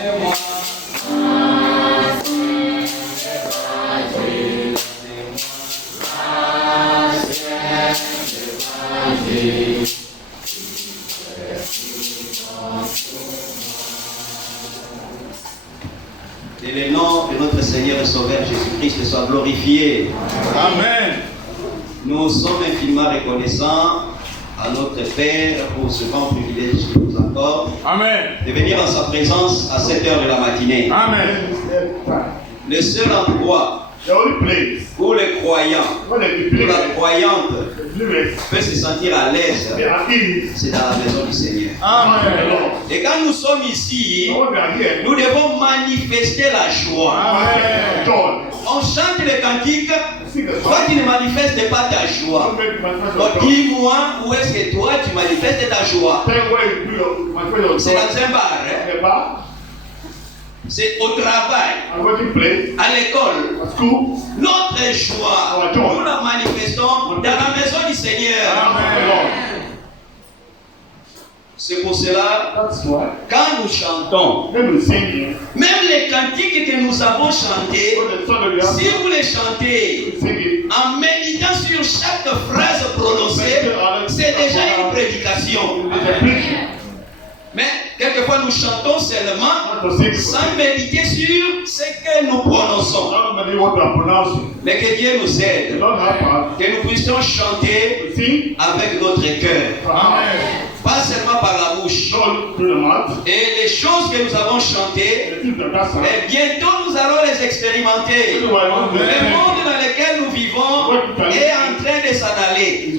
Et le nom de notre Seigneur et Sauveur Jésus-Christ soit glorifié. Amen. Nous sommes infiniment reconnaissants à notre Père pour ce grand privilège qu'il nous accorde. Amen. De venir en sa présence à 7 heures de la matinée. Amen. Le seul endroit où le croyant ou la croyante peut se sentir à l'aise, c'est dans la maison du Seigneur. Amen. Et quand nous sommes ici, nous devons manifester la joie. Amen. On chante les cantiques. Toi qui ne manifestes pas ta joie, dis-moi où est-ce que toi tu manifestes ta joie. C'est dans un bar, hein? C'est au travail, à l'école. Notre joie, nous la manifestons dans la maison du Seigneur. Amen. C'est pour cela, quand nous chantons, même les cantiques que nous avons chantés, si vous les chantez en méditant sur chaque phrase prononcée, c'est déjà une prédication. Mais quelquefois nous chantons seulement sans méditer sur ce que nous prononçons. Mais que Dieu nous aide, que nous puissions chanter avec notre cœur. Amen. Pas seulement par la bouche. Et les choses que nous avons chantées, et bientôt nous allons les expérimenter. Le monde dans lequel nous vivons est en train de s'en aller.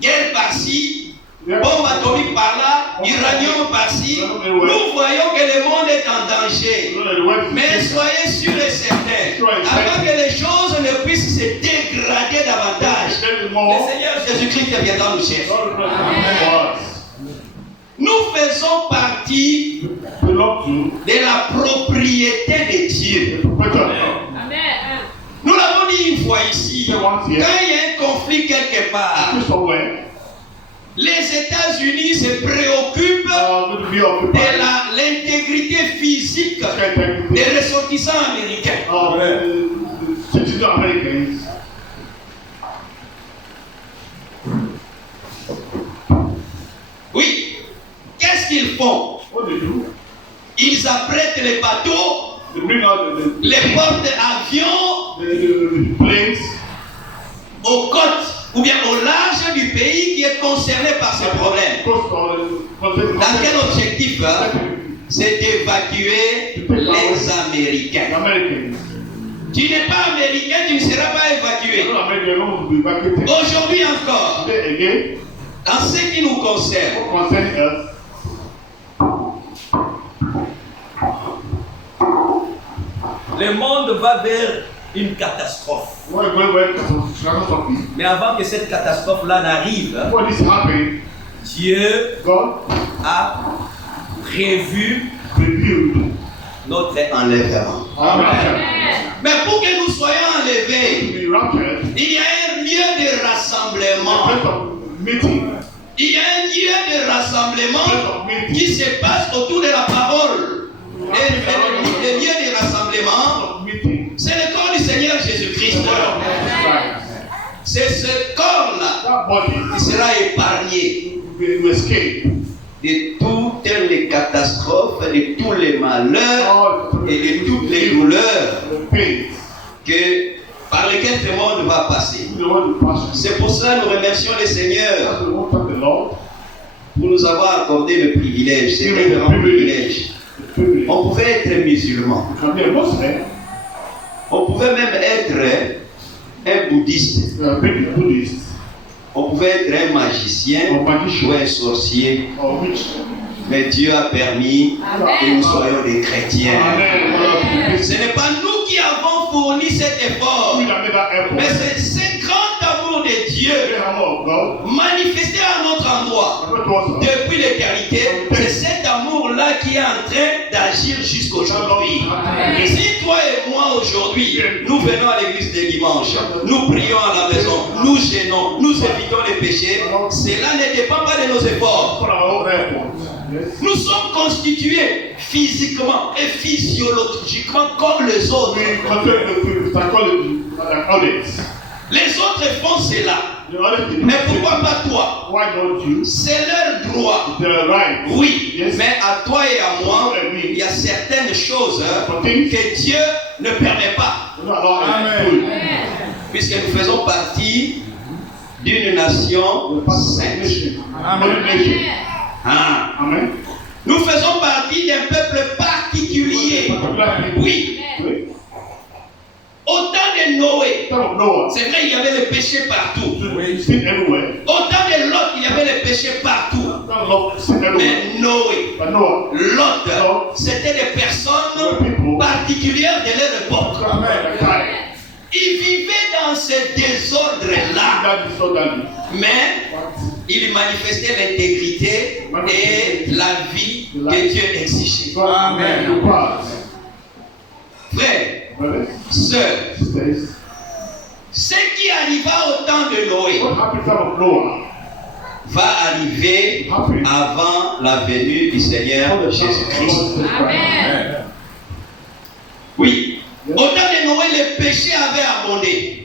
Guerre par-ci, bombe atomique par-là, uranium par-ci. Nous voyons que le monde est en danger. Mais soyez sûrs et certains, avant que les choses ne puissent se dégrader davantage, le Seigneur Jésus-Christ viendra nous chercher. Nous faisons partie de la propriété de Dieu. Nous l'avons dit une fois ici. Quand il y a un conflit quelque part, les États-Unis se préoccupent de l'intégrité physique des ressortissants américains. Oui. Qu'est-ce qu'ils font? Ils apprêtent les bateaux, les porte-avions aux côtes ou bien au large du pays qui est concerné par ce problème. Dans quel objectif? C'est d'évacuer les Américains. Tu n'es pas américain, tu ne seras pas évacué. Aujourd'hui encore, dans ce qui nous concerne, le monde va vers une catastrophe. Mais avant que cette catastrophe-là n'arrive, Dieu a prévu notre enlèvement. Amen. Mais pour que nous soyons enlevés, il y a un lieu de rassemblement. Il y a un lieu de rassemblement qui se passe autour de la parole. Et le lieu de rassemblement, c'est le corps du Seigneur Jésus-Christ. C'est ce corps-là qui sera épargné de toutes les catastrophes, de tous les malheurs et de toutes les douleurs par lesquelles ce monde va passer. C'est pour cela que nous remercions le Seigneur pour nous avoir accordé le privilège. C'est un grand privilège. On pouvait être musulman. On pouvait même être un bouddhiste. On pouvait être un magicien ou un sorcier. Mais Dieu a permis que nous soyons des chrétiens. Ce n'est pas nous qui avons fourni cet effort, mais c'est ce grand amour de Dieu manifesté à notre endroit depuis l'éternité. C'est cet amour-là qui est en train d'agir jusqu'aujourd'hui. Si toi et moi aujourd'hui, nous venons à l'église de dimanche, nous prions à la maison, nous gênons, nous évitons les péchés, cela ne dépend pas de nos efforts. Nous sommes constitués physiquement et physiologiquement comme les autres. Les autres font cela. Mais pourquoi pas toi? C'est leur droit. Oui, mais à toi et à moi, il y a certaines choses que Dieu ne permet pas. Puisque nous faisons partie d'une nation sainte. Amen. Nous faisons partie d'un peuple particulier. Oui. Au temps de Noé, c'est vrai, il y avait le péché partout. Au temps de Lot, il y avait le péché partout. Mais Noé, Lot, c'était des personnes particulières de leur époque. Ils vivaient dans ce désordre-là. Mais ils manifestaient l'intégrité et la vie que Dieu exigeait. Amen. Frères, sœurs, ce qui arriva au temps de Noé va arriver avant la venue du Seigneur Jésus-Christ. Amen. Oui. Au temps de Noé, le péché avait abondé.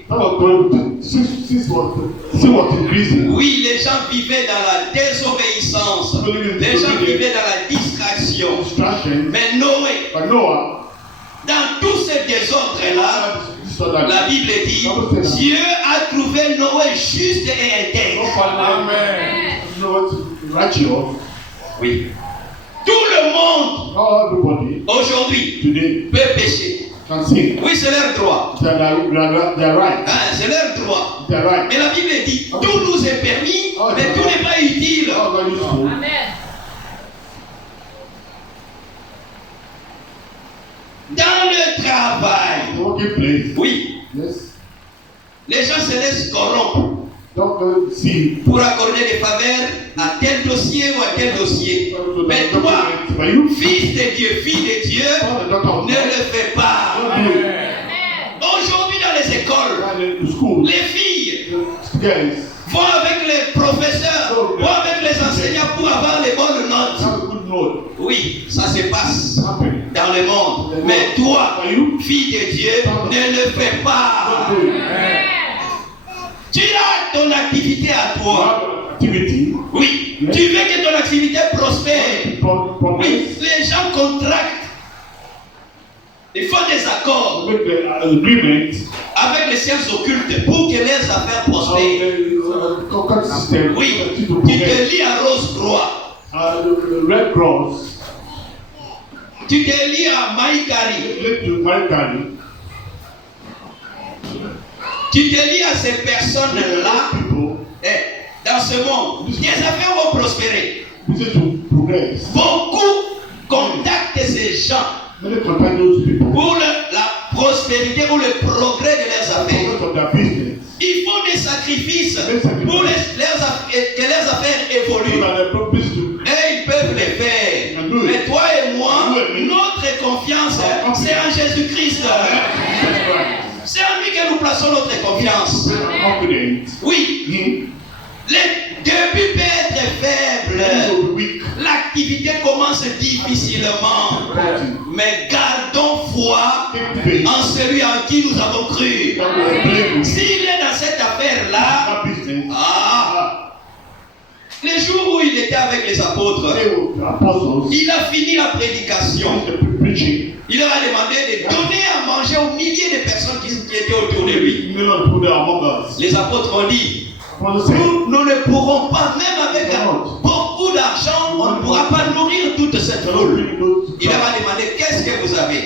Oui, les gens vivaient dans la désobéissance. Les gens vivaient dans la distraction. Mais Noé, dans tout ce désordre-là, la Bible dit, Dieu a trouvé Noé juste et intègre. Oui. Tout le monde aujourd'hui peut pécher. Oui, c'est leur droit. C'est leur droit. Mais la Bible dit, tout nous est permis, mais tout n'est pas utile. Amen. Dans le travail, oui, les gens se laissent corrompre pour accorder des faveurs à tel dossier ou à tel dossier. Mais toi, fils de Dieu, fille de Dieu, ne le fais pas. Aujourd'hui dans les écoles, les filles vont avec les professeurs, vont avec les enseignants pour avoir les bonnes notes. Oui, ça se passe dans le monde. Mais toi, fille de Dieu, ne le fais pas. Tu as ton activité à toi. Oui. Tu veux que ton activité prospère. Oui. Les gens contractent. Ils font des accords avec les sciences occultes pour que leurs affaires prospèrent. Oui. Tu te lis à Rose Croix. Red Cross. Tu te lis à Maïkari. Tu te lis à ces personnes-là. Dans ce monde, tes affaires vont prospérer. Beaucoup contactent ces gens pour la prospérité ou le progrès de leurs affaires. Ils font des sacrifices pour que leurs affaires évoluent. Et ils peuvent les faire. Mais toi et moi, notre confiance, c'est en Jésus-Christ. C'est en lui que nous plaçons notre confiance. Oui. Le début peut être faible. L'activité commence difficilement. Mais gardons foi en celui en qui nous avons cru. S'il est dans cette affaire-là, les jours où il était avec les apôtres, il a fini la prédication. Il leur a demandé de donner à manger aux milliers de personnes qui étaient autour de lui. Les apôtres ont dit, nous ne pourrons pas, même avec beaucoup d'argent, on ne pourra pas nourrir toute cette foule. Il leur a demandé, qu'est-ce que vous avez?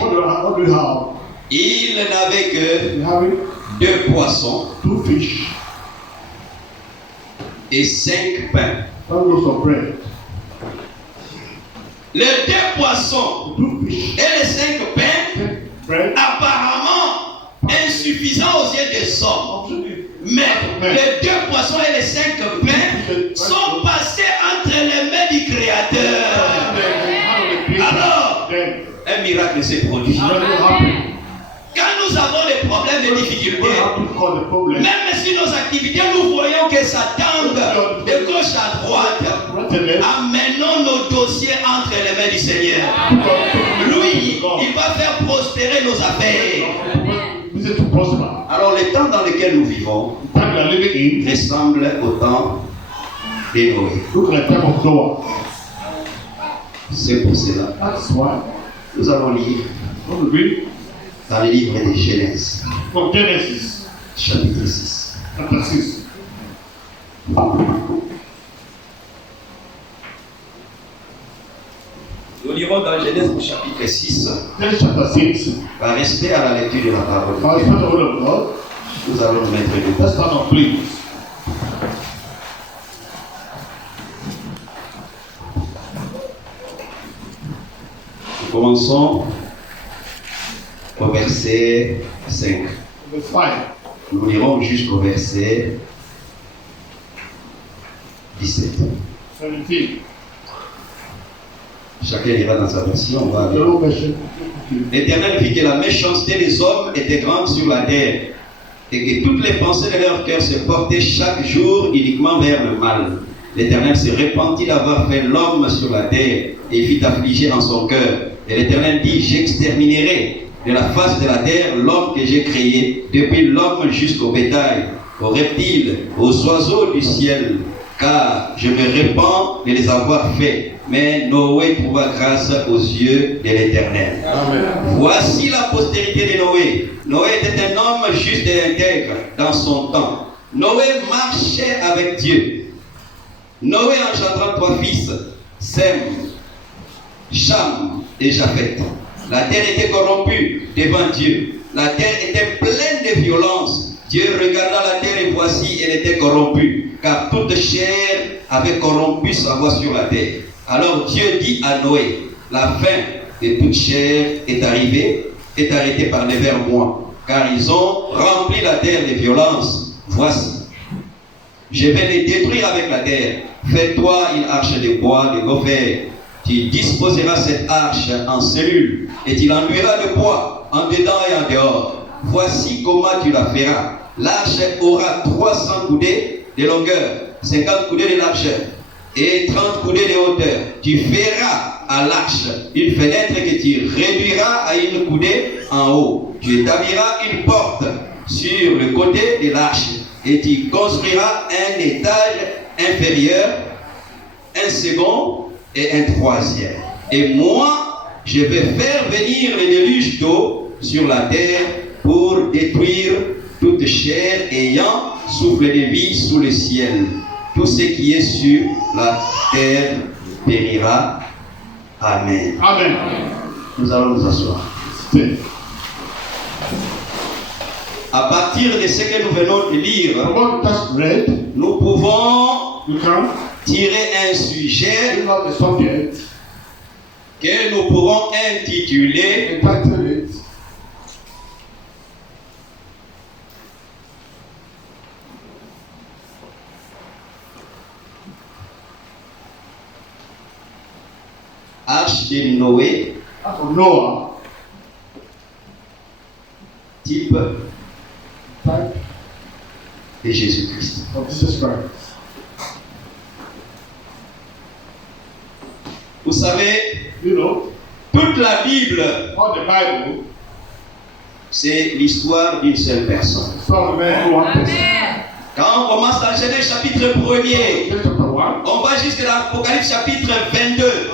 Il n'avait que 2 poissons et 5 pains. Les 2 poissons et les 5 pains, apparemment insuffisants aux yeux des hommes. Mais les 2 poissons et les 5 pains sont passés entre les mains du Créateur. Alors, un miracle s'est produit. Quand nous avons des problèmes problèmes, des difficultés, même si nos activités, nous voyons que ça tend de gauche à droite, amenons nos dossiers entre les mains du Seigneur. Lui, il va faire prospérer nos affaires. Alors, le temps dans lequel nous vivons ressemble au temps de Noé. C'est pour cela nous allons lire dans le livre de Genèse, chapitre 6. Nous lirons dans Genèse au chapitre 6. Par respect à la lecture de la parole de Dieu, nous allons nous mettre debout. Nous commençons au verset 5. Nous lirons jusqu'au verset 17. Chacun ira dans sa version. On va aller. L'Éternel vit que la méchanceté des hommes était grande sur la terre et que toutes les pensées de leur cœur se portaient chaque jour uniquement vers le mal. L'Éternel se repentit d'avoir fait l'homme sur la terre et fit affliger en son cœur. Et l'Éternel dit, j'exterminerai de la face de la terre l'homme que j'ai créé, depuis l'homme jusqu'au bétail, aux reptiles, aux oiseaux du ciel, car je me repens de les avoir faits. Mais Noé trouva grâce aux yeux de l'Éternel. Voici la postérité de Noé. Noé était un homme juste et intègre dans son temps. Noé marchait avec Dieu. Noé engendra 3 fils, Sem, Cham et Japheth. La terre était corrompue devant Dieu. La terre était pleine de violence. Dieu regarda la terre et voici, elle était corrompue, car toute chair avait corrompu sa voie sur la terre. Alors Dieu dit à Noé, la fin de toute chair est arrivée, est arrêtée par les vermoins, car ils ont rempli la terre de violence. Voici, je vais les détruire avec la terre. Fais-toi une arche de bois, de gopher. Tu disposeras cette arche en cellules et tu l'enduiras de bois en dedans et en dehors. Voici comment tu la feras. L'arche aura 300 coudées de longueur, 50 coudées de largeur et 30 coudées de hauteur. Tu feras à l'arche une fenêtre que tu réduiras à une coudée en haut. Tu établiras une porte sur le côté de l'arche et tu construiras un étage inférieur, un second et un troisième. Et moi, je vais faire venir le déluge d'eau sur la terre pour détruire toute chair ayant souffle de vie sous le ciel. Tout ce qui est sur la terre périra. Amen. Amen. Nous allons nous asseoir. À partir de ce que nous venons de lire, nous pouvons tirer un sujet que nous pourrons intituler Arche de Noé, type de Jésus-Christ. Vous savez, toute la Bible, c'est l'histoire d'une seule personne. Quand on commence dans Genèse chapitre 1er, on va jusqu'à l'Apocalypse chapitre 22.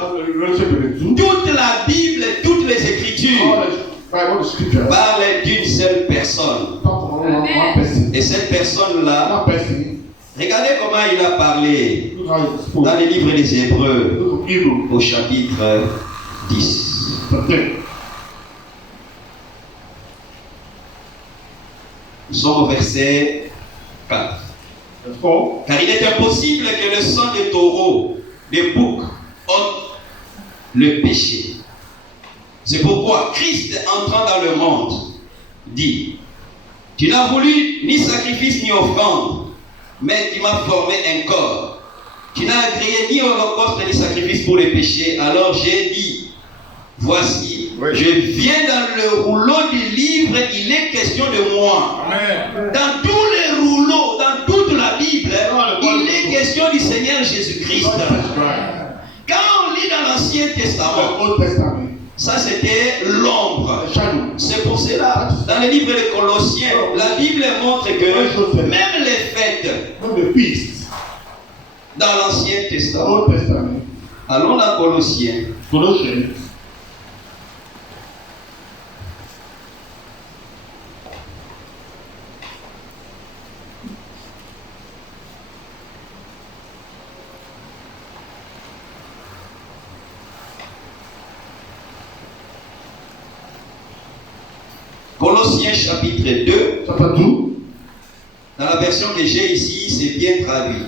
Toute la Bible, toutes les Écritures parlent d'une seule personne. Et cette personne-là, regardez comment il a parlé dans le livre des Hébreux au chapitre 10. Nous sommes au verset 4. Car il est impossible que le sang des taureaux, des boucs, ôte le péché. C'est pourquoi Christ, entrant dans le monde, dit, tu n'as voulu ni sacrifice ni offrande, mais tu m'as formé un corps. Tu n'as agréé ni holocauste ni sacrifice pour les péchés. Alors j'ai dit, voici, je viens dans le rouleau du livre, il est question de moi. Amen. Dans tous les rouleaux, dans toute la Bible, il est question du Seigneur Jésus-Christ. Quand on lit dans l'Ancien Testament, ça c'était l'ombre. C'est pour cela, dans le livre des Colossiens, la Bible montre que même les fêtes dans l'Ancien Testament, allons dans Colossiens. Colossiens chapitre 2, dans la version que j'ai ici, c'est bien traduit.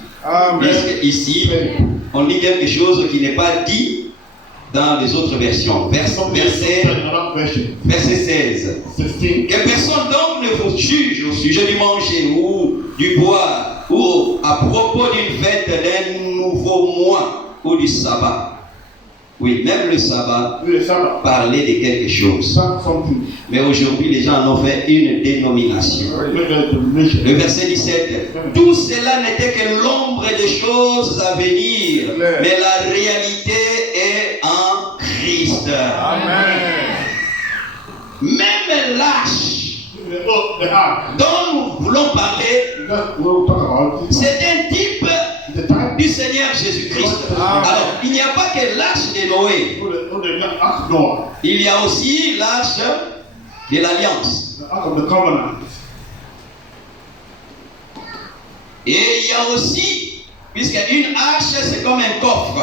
Puisque ici, on lit quelque chose qui n'est pas dit dans les autres versions. Verset 16. Que personne donc ne vous juge au sujet du manger ou du boire ou à propos d'une fête d'un nouveau mois ou du sabbat. Oui, même le sabbat parlait de quelque chose. Mais aujourd'hui, les gens en ont fait une dénomination. Le verset 17. Tout cela n'était que l'ombre des choses à venir, mais la réalité est en Christ. Amen. Même lâche dont nous voulons parler, c'est un type du Seigneur Jésus-Christ. Alors, il n'y a pas que l'arche de Noé. Il y a aussi l'arche de l'Alliance. Et il y a aussi, puisqu'une arche c'est comme un coffre.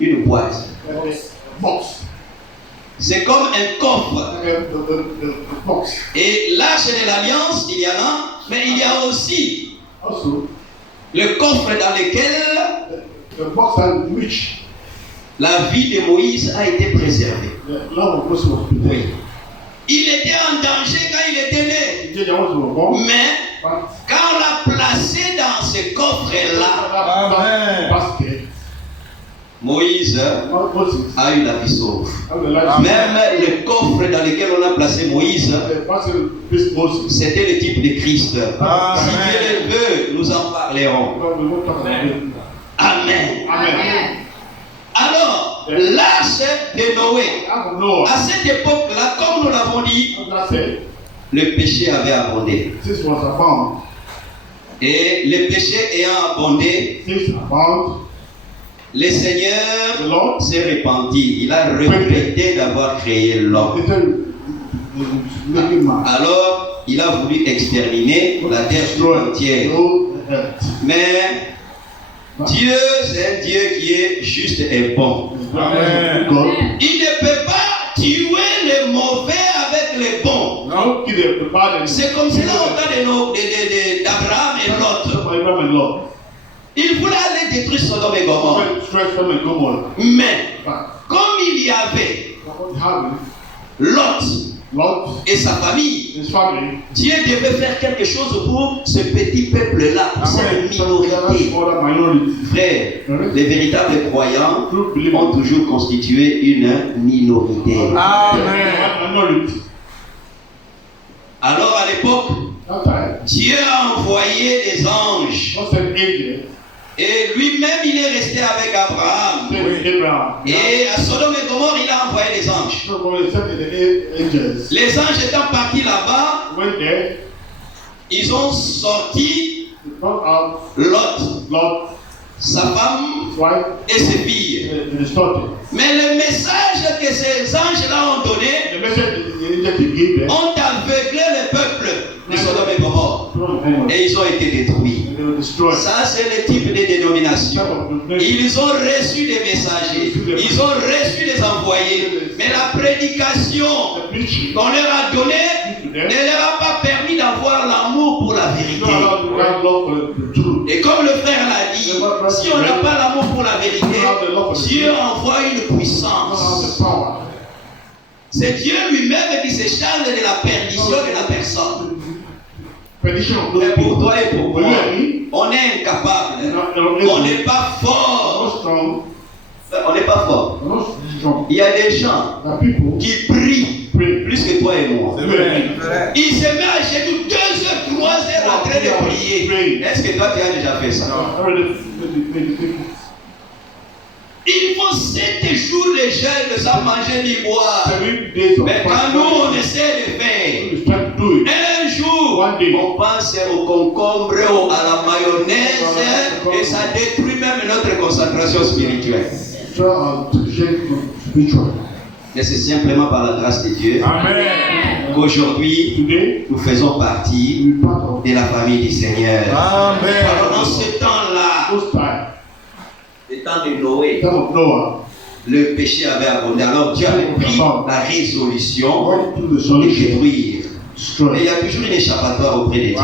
Une boîte. C'est comme un coffre. Et l'arche de l'Alliance, il y en a, mais il y a aussi le coffre dans lequel la vie de Moïse a été préservée. Oui. Il était en danger quand il était né. Mais quand on l'a placé dans ce coffre-là, Moïse a eu la vie sauve. Même le coffre dans lequel on a placé Moïse, c'était le type de Christ. Si Dieu le veut, nous en parlerons. Amen. Alors, l'arche de Noé, à cette époque-là, comme nous l'avons dit, le péché avait abondé. Et le péché ayant abondé, le Seigneur s'est repenti. Il a regretté d'avoir créé l'homme. Alors, il a voulu exterminer la terre tout entière. Mais Dieu, c'est un Dieu qui est juste et bon. Amen. Il ne peut pas tuer les mauvais avec les bons. C'est comme cela au temps d'Abraham et Lot. Il voulait aller détruire Sodome et Gomorrhe. Mais comme il y avait Lot et sa famille, Dieu devait faire quelque chose pour ce petit peuple-là, pour cette minorité. Frère, les véritables croyants ont toujours constitué une minorité. Amen. Alors à l'époque, Dieu a envoyé des anges. Et lui-même, il est resté avec Abraham. Et à Sodome et Gomorrhe, il a envoyé des anges. Les anges étant partis là-bas, ils ont sorti Lot, sa femme et ses filles. Mais le message que ces anges-là ont donné ont aveuglé le peuple de Sodome et Gomorrhe. Et ils ont été détruits. Ça, c'est le type de dénomination. Ils ont reçu des messagers. Ils ont reçu des envoyés. Mais la prédication qu'on leur a donnée ne leur a pas permis d'avoir l'amour pour la vérité. Et comme le frère l'a dit, si on n'a pas l'amour pour la vérité, Dieu envoie une puissance. C'est Dieu lui-même qui se charge de la perdition de la personne. Mais pour toi et pour moi, on est incapable On n'est pas fort. On n'est pas fort. Il y a des gens qui prient plus que toi et moi. Il se met à genoux 2 heures, 3 heures en train de prier. Est-ce que toi tu as déjà fait ça? Il faut 7 jours les jeunes sans manger ni boire. Mais quand nous on essaie de faire, un jour on pense au concombre, à la mayonnaise et ça détruit même notre concentration spirituelle. Mais c'est simplement par la grâce de Dieu qu'aujourd'hui nous faisons partie de la famille du Seigneur. Alors dans ce temps-là, le temps de Noé, le péché avait abondé. Alors Dieu avait pris la résolution de détruire. Mais il y a toujours une échappatoire auprès de Dieu.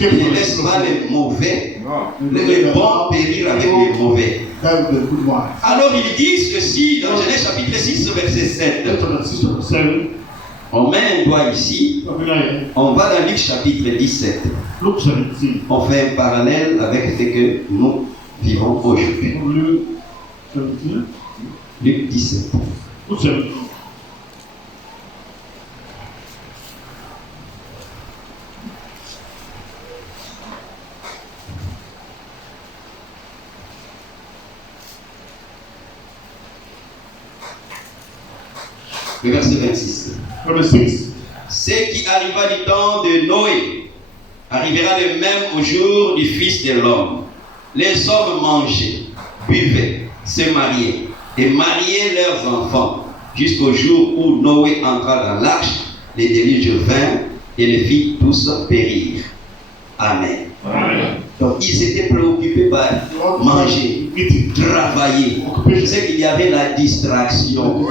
Il ne laisse pas les mauvais, les bons périr avec les mauvais. Alors il dit ceci dans Genèse chapitre 6, verset 7. On met un doigt ici, on va dans Luc chapitre 17. On fait un parallèle avec ce que nous vivons aujourd'hui. Luc 17. Le verset 26. Ce qui arriva du temps de Noé arrivera de même au jour du Fils de l'homme. Les hommes mangeaient, buvaient, se mariaient et mariaient leurs enfants jusqu'au jour où Noé entra dans l'arche, les déluges vinrent et les fit tous périr. Amen. Donc ils étaient préoccupés par manger, travailler. C'est qu'il y avait la distraction.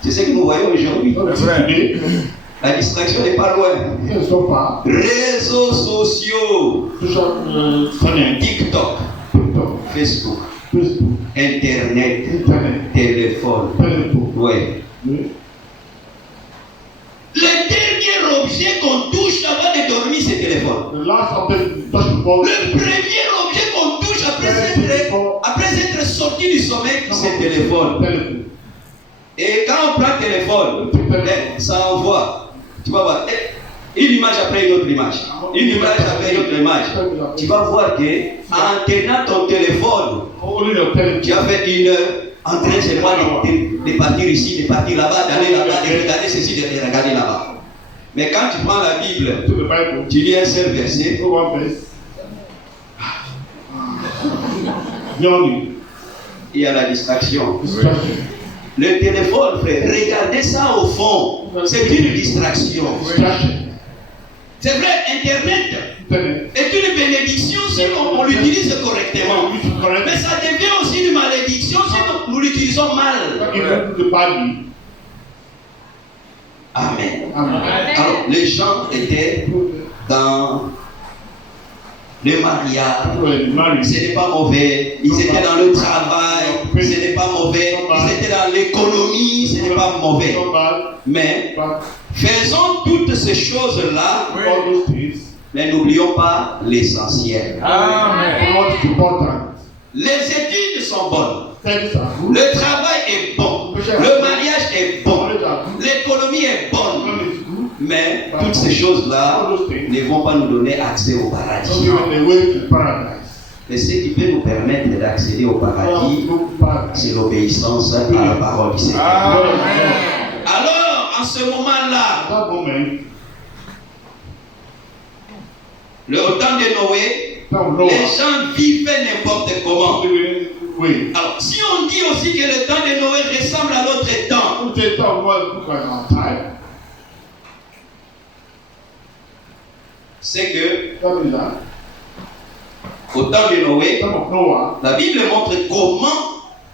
C'est ce que nous voyons aujourd'hui. La distraction n'est pas loin. Réseaux sociaux, TikTok, Facebook, Internet, téléphone. Ouais. Le dernier objet qu'on touche avant de dormir, c'est le téléphone. Le premier objet qu'on touche après être sorti du sommeil, c'est le téléphone. Et quand on prend le téléphone, ça envoie. Tu vas voir une image après une autre image. Une image après une autre image. Tu vas voir que en tenant ton téléphone, tu as fait une heure en train seulement de partir ici, de partir là-bas, d'aller là-bas, de regarder ceci, de regarder là-bas. Mais quand tu prends la Bible, tu lis un seul verset. Il y a la distraction. Le téléphone, frère, regardez ça au fond. C'est une distraction. C'est vrai, Internet est une bénédiction si on l'utilise correctement. Mais ça devient aussi une malédiction si nous l'utilisons mal. Amen. Alors, les gens étaient dans le mariage, ce n'est pas mauvais. Ils étaient dans le travail, ce n'est pas mauvais. Ils étaient dans l'économie, ce n'est pas mauvais. Mais faisons toutes ces choses-là, mais n'oublions pas l'essentiel. Les études sont bonnes. Le travail est bon. Le mariage est bon. L'économie est bonne. Mais toutes ces choses-là ne vont pas nous donner accès au paradis. Mais ce qui peut nous permettre d'accéder au paradis, c'est l'obéissance à la parole du Seigneur. Alors, en ce moment-là, au temps de Noé, les gens vivaient n'importe comment. Alors, si on dit aussi que le temps de Noé ressemble à notre temps, c'est que au temps de Noé, la Bible montre comment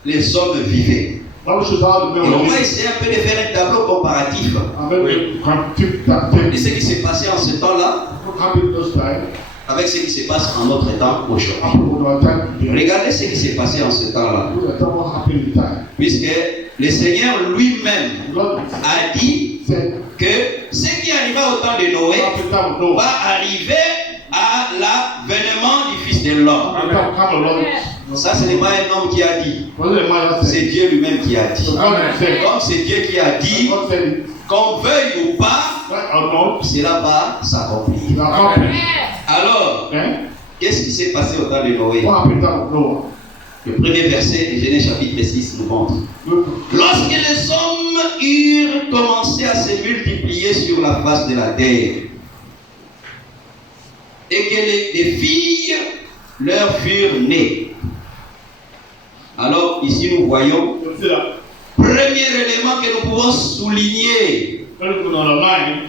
les hommes vivaient. Et on va essayer un peu de faire un tableau comparatif de ce qui s'est passé en ce temps-là avec ce qui se passe en notre temps aujourd'hui. Regardez ce qui s'est passé en ce temps-là. Puisque le Seigneur lui-même a dit que ce qui arriva au temps de Noé va arriver à l'avènement du Fils de l'homme. Ça, ce n'est pas un homme qui a dit. C'est Dieu lui-même qui a dit. Comme c'est Dieu qui a dit, qu'on veuille ou pas, cela va s'accomplir. Alors, qu'est-ce qui s'est passé au temps de Noé? Le premier verset de Genèse chapitre 6 nous montre. Lorsque les hommes eurent commencé à se multiplier sur la face de la terre, et que les filles leur furent nées. Alors ici nous voyons premier élément que nous pouvons souligner,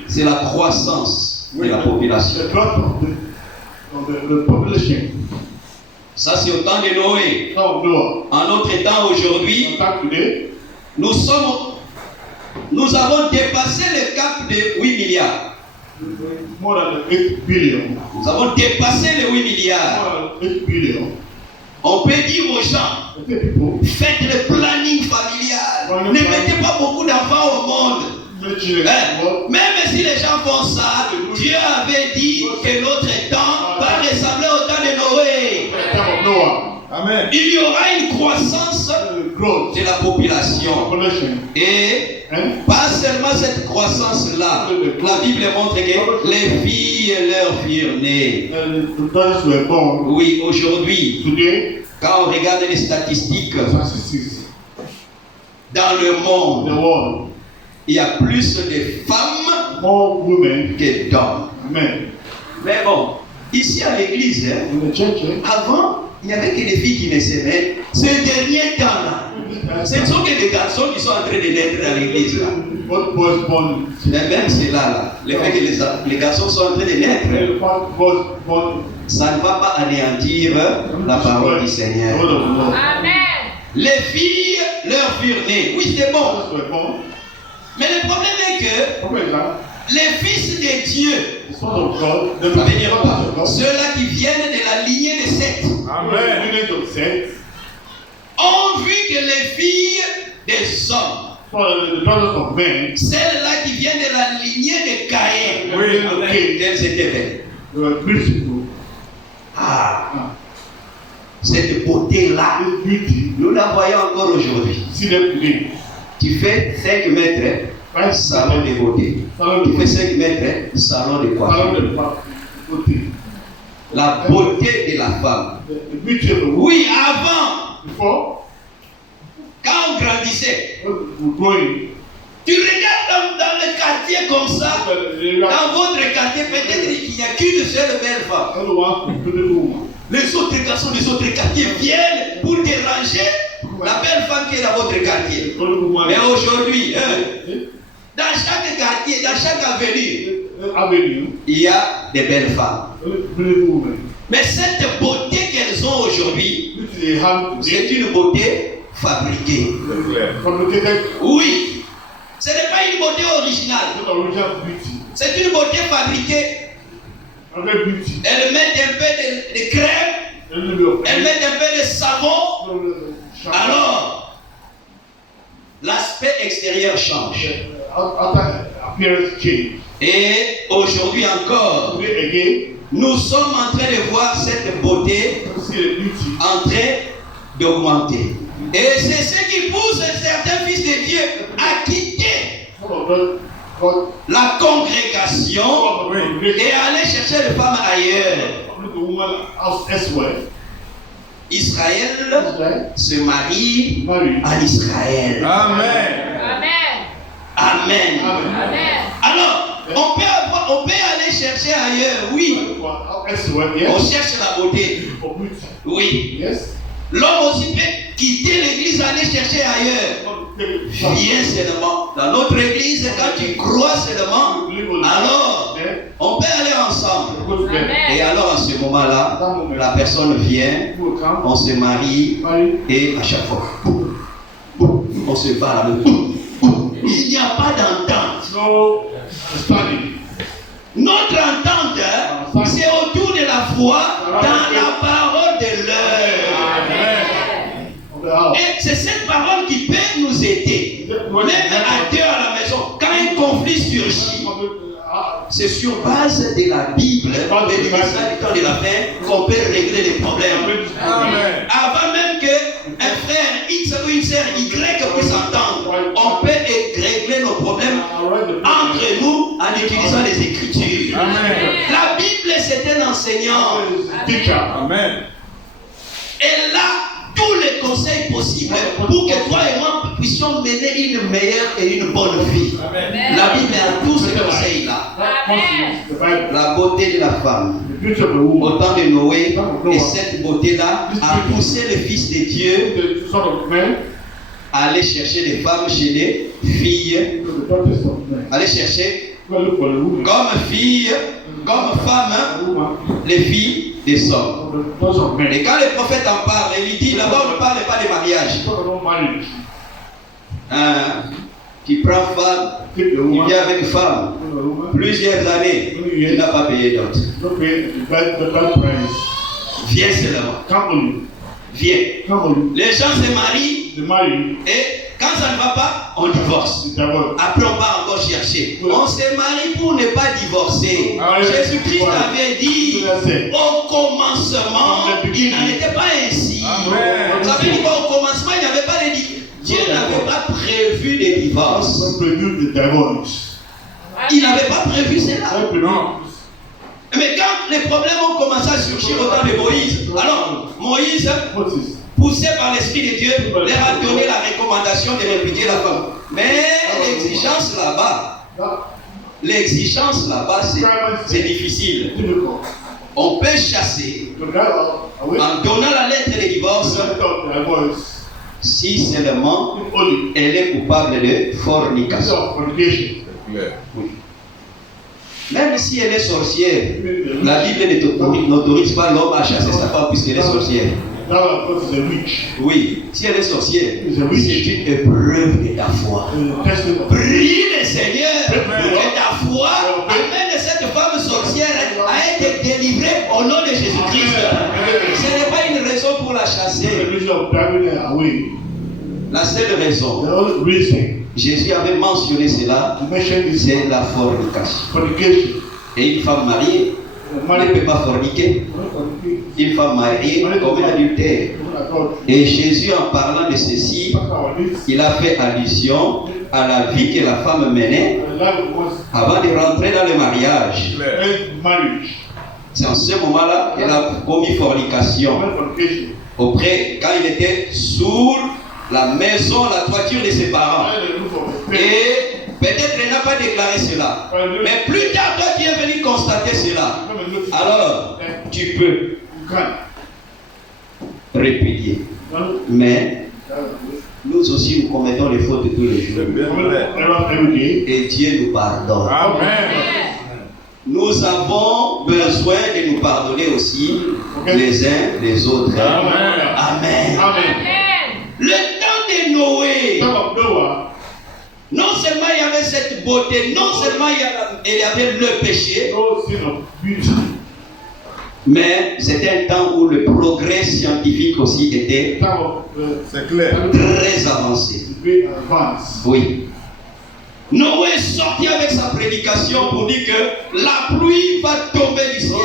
c'est la croissance de la population. Ça c'est au temps de Noé. En notre temps aujourd'hui, nous avons dépassé le cap de 8 milliards. Nous avons dépassé les 8 milliards. On peut dire aux gens, faites le planning familial. Ne mettez pas beaucoup d'enfants au monde. Même si les gens font ça, Dieu avait dit que notre temps va ressembler au temps de Noé. Amen. Il y aura une croissance de la population. Et pas seulement cette croissance-là. La Bible montre que les filles leur furent nées. Oui, aujourd'hui, quand on regarde les statistiques dans le monde, il y a plus de femmes que d'hommes. Mais bon, ici à l'église, avant, il n'y avait que des filles qui naissaient. Ces derniers temps-là, ce ne sont que des garçons qui sont en train de naître dans l'église. Même c'est là, le fait que les garçons sont en train de naître, ça ne va pas anéantir la parole du Seigneur. Amen. Les filles leur furent nées. Oui, c'est bon. Mais le problème est que les fils de Dieu, ça veut dire quoi? Ceux-là qui viennent de la lignée de Seth, ont vu que les filles des hommes, celles-là qui viennent de la lignée de Caïn, elles étaient belles. Cette beauté-là, nous la voyons encore aujourd'hui. Tu fais 5 mètres, salon de beauté. Tu fais 5 mètres, salon de coiffure. La beauté de la femme. Oui, avant, quand on grandissait, tu regardes dans le quartier comme ça, dans votre quartier, peut-être qu'il n'y a qu'une seule belle femme. Les autres garçons des autres quartiers viennent pour déranger la belle femme qui est dans votre quartier. Mais aujourd'hui, dans chaque quartier, dans chaque avenue, il y a des belles femmes. Mais cette beauté qu'elles ont aujourd'hui, c'est une beauté fabriquée. Oui. Ce n'est pas une beauté originale. C'est une beauté fabriquée. Elles mettent un peu de crème, elles mettent un peu de savon. Alors, l'aspect extérieur change. Et aujourd'hui encore, nous sommes en train de voir cette beauté en train d'augmenter. Et c'est ce qui pousse certains fils de Dieu à quitter la congrégation et aller chercher les femmes ailleurs. Israël se marie à Israël. Amen. Amen. Alors, on peut aller chercher ailleurs, oui. On cherche la beauté. Oui. L'homme aussi peut quitter l'église, aller chercher ailleurs. Viens seulement. Dans notre église, quand tu crois seulement, alors on peut aller ensemble. Et alors à ce moment-là, la personne vient, on se marie, et à chaque fois, on se parle. Il n'y a pas d'entente. Notre entente, c'est autour de la foi dans la parole de l'heure. Et c'est cette parole qui peut nous aider. Même à Dieu à la maison, quand un conflit surgit, c'est sur base de la Bible et du message du temps de la fin qu'on peut régler les problèmes. Amen. Avant même qu'un frère X ou une sœur Y puisse s'entendre, on peut régler nos problèmes entre nous en utilisant les Écritures. Amen. La Bible, c'est un enseignant. Amen. Et là, tous les conseils possibles pour que toi et moi puissions mener une meilleure et une bonne vie. Amen. La Bible a tous ces conseils-là. La beauté de la femme. Au temps de Noé, et cette beauté-là a poussé le Fils de Dieu à aller chercher des femmes chez les filles. Aller chercher comme filles, comme femmes, les filles des hommes. Et quand le prophète en parle, il dit là-bas on ne parle pas de mariage. Qui prend femme, il vient avec femme, plusieurs années, il n'a pas payé d'autre. Viens seulement. Viens. Les gens se marient et quand ça ne va pas, on divorce. Après on va encore chercher. On se marie pour ne pas divorcer. Jésus-Christ avait dit au commencement, il n'en était pas ainsi. Ça veut dire qu'au commencement, il n'y avait pas de divorce. Dieu n'avait pas prévu de divorce. Il n'avait pas prévu cela. Mais quand les problèmes ont commencé à surgir au temps de Moïse, alors Moïse, poussé par l'Esprit de Dieu, leur a donné la recommandation de répudier la femme. Mais l'exigence là-bas, c'est difficile. On peut chasser en donnant la lettre de divorce si seulement elle est coupable de fornication. Oui. Même si elle est sorcière, la Bible n'autorise pas l'homme à chasser sa femme puisqu'elle est sorcière. Oui, si elle est sorcière, c'est une épreuve de ta foi. Prie le Seigneur que ta foi amène cette femme sorcière à être délivrée au nom de Jésus-Christ. Ce n'est pas une raison pour la chasser. La seule raison, Jésus avait mentionné cela, c'est la fornication. Et une femme mariée ne peut pas forniquer. Une femme mariée commet adultère. Et Jésus, en parlant de ceci, il a fait allusion à la vie que la femme menait avant de rentrer dans le mariage. C'est en ce moment-là qu'elle a commis fornication auprès, quand il était sous la maison, la toiture de ses parents. Et peut-être elle n'a pas déclaré cela. Mais plus tard, toi qui es venu constater cela, alors tu peux répudier. Mais nous aussi, nous commettons les fautes de tous les jours. Et Dieu nous pardonne. Amen. Nous avons besoin de nous pardonner aussi les uns les autres. Amen. Amen. Le temps de Noé, non seulement il y avait cette beauté, non seulement il y avait le péché, mais c'était un temps où le progrès scientifique aussi était très avancé. Oui. Noé est sorti avec sa prédication pour dire que la pluie va tomber du ciel.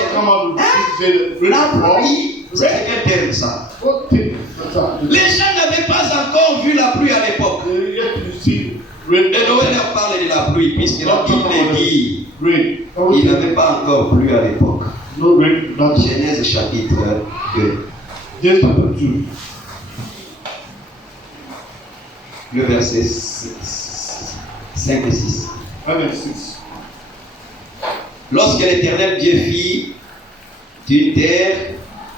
La pluie, c'est un terme ça. Les gens n'avaient pas encore vu la pluie à l'époque. Et Noé leur parle de la pluie, puisque la Bible dit il n'avait pas encore plu à l'époque. Genèse chapitre 2. Le verset 5 et 6. Lorsque l'Éternel Dieu fit d'une terre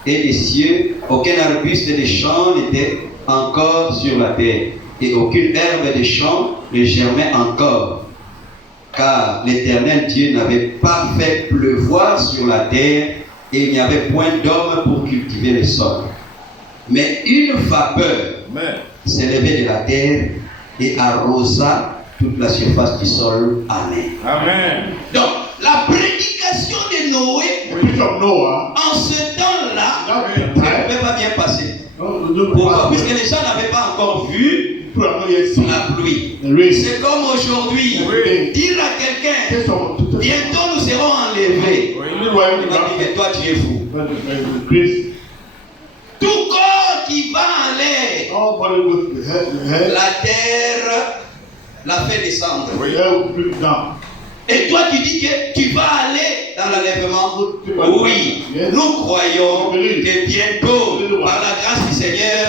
et des cieux, aucun arbuste des champs n'était encore sur la terre, et aucune herbe des champs ne germait encore, car l'Éternel Dieu n'avait pas fait pleuvoir sur la terre, et il n'y avait point d'homme pour cultiver le sol. Mais une vapeur s'élevait de la terre et arrosa toute la surface du sol. Amen. Amen. Donc, la prédication de Noé, en ce temps-là, ne pouvait pas bien passer. Pourquoi? Puisque les gens n'avaient pas encore vu La pluie. C'est comme aujourd'hui. Dire à quelqu'un, bientôt nous serons enlevés. Il va dire que toi tu es fou. Tout corps qui va en l'air, la terre la fait descendre. Et toi tu dis que tu vas aller dans l'enlèvement. Oui, nous croyons que bientôt, par la grâce du Seigneur,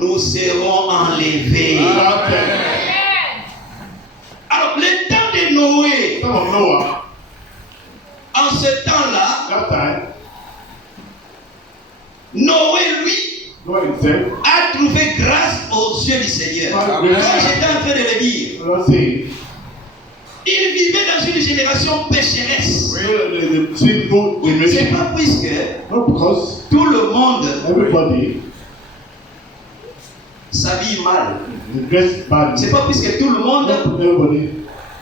nous serons enlevés. Alors, le temps de Noé, en ce temps-là, Noé, lui, a trouvé grâce aux yeux du Seigneur. Comme j'étais en train de le dire, il vivait dans une génération pécheresse. C'est pas puisque tout le monde s'habille mal. C'est pas puisque tout le monde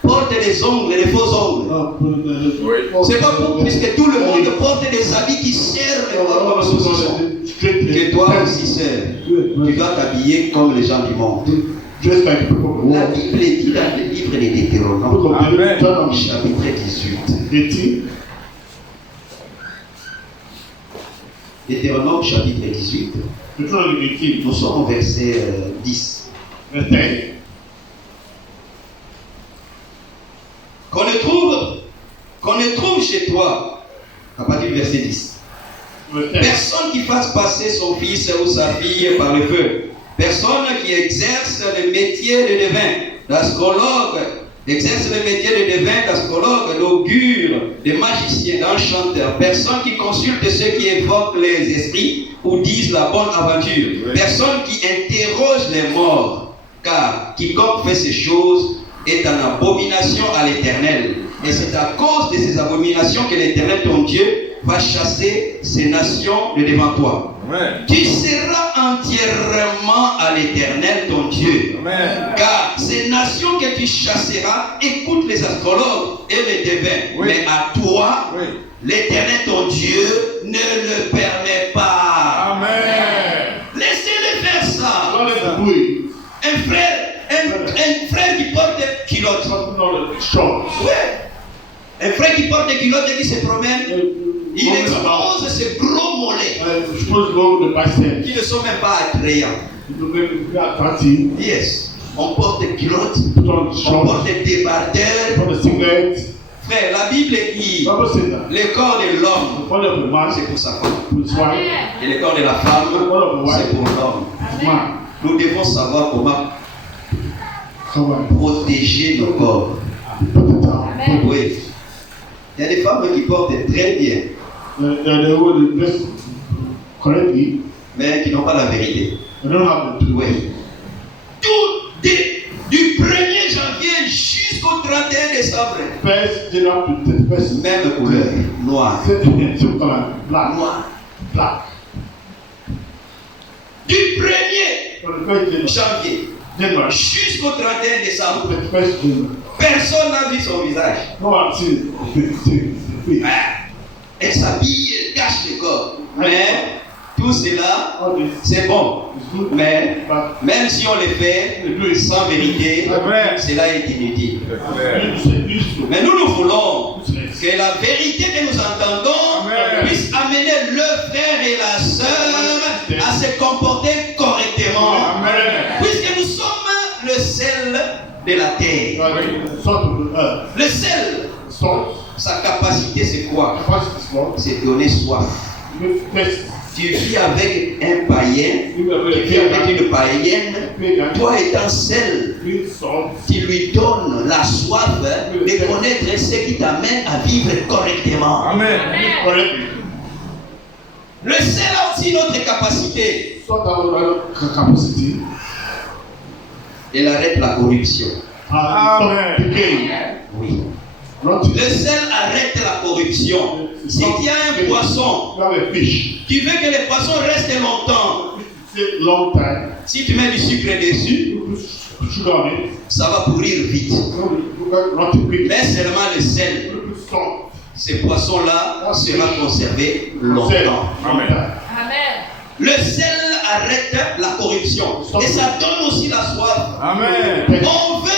porte des ongles, des faux ongles. C'est pas puisque tout le monde porte des habits qui servent les corps comme saucisson que toi aussi, sœur, tu dois t'habiller comme les gens du monde. La Bible dit dans le livre des Deutéronomes, chapitre 18. Deutéronome chapitre 18. Nous sommes au verset 10. Qu'on ne trouve chez toi, à partir du verset 10. Personne qui fasse passer son fils ou sa fille par le feu. Personne qui exerce le métier de devin, d'astrologue, d'augure, de magicien, d'enchanteur. Personne qui consulte ceux qui évoquent les esprits ou disent la bonne aventure. Personne qui interroge les morts, car quiconque fait ces choses est en abomination à l'Éternel. Et c'est à cause de ces abominations que l'Éternel, ton Dieu, va chasser ces nations de devant toi. Amen. Tu seras entièrement à l'Éternel, ton Dieu. Amen. Car ces nations que tu chasseras écoutent les astrologues et les devins. Mais à toi, l'Éternel, ton Dieu, ne le permet pas. Amen. Laissez-les faire ça. Un frère qui porte des culottes. Un frère qui porte des culottes et qui se promène, il expose ses gros mollets qui ne sont même pas attrayants. Yes. On porte des culottes, on porte des débardeurs. Frère, la Bible dit le corps de l'homme, c'est pour sa femme. Et le corps de la femme, c'est pour l'homme. Nous devons savoir comment protéger nos corps. Oui. Il y a des femmes qui portent très bien, mais qui n'ont pas la vérité. Oui. Du 1er janvier jusqu'au 31 décembre, même couleur, noir. Noir. Du 1er janvier jusqu'au 31 décembre, personne n'a vu son visage. Elle s'habille, elle cache le corps. Mais tout cela, c'est bon. Mais même si on le fait sans vérité, cela est inutile. Mais nous voulons que la vérité que nous entendons puisse amener le frère et la sœur à se comporter correctement. Puisque nous sommes le sel de la terre. Le sel, sa capacité c'est quoi? C'est donner soif. Tu vis avec un païen, tu vis avec une païenne, toi étant sel, tu lui donnes la soif de connaître ce qui t'amène à vivre correctement. Amen. Le sel a aussi notre capacité. Il arrête la corruption. Amen. Oui. Le sel arrête la corruption. Si tu as un poisson, tu veux que le poisson reste longtemps. Si tu mets du sucre dessus, ça va pourrir vite. Mais seulement le sel, ce poisson-là sera conservé longtemps. Amen. Le sel arrête la corruption. Et ça donne aussi la soif. Amen. On veut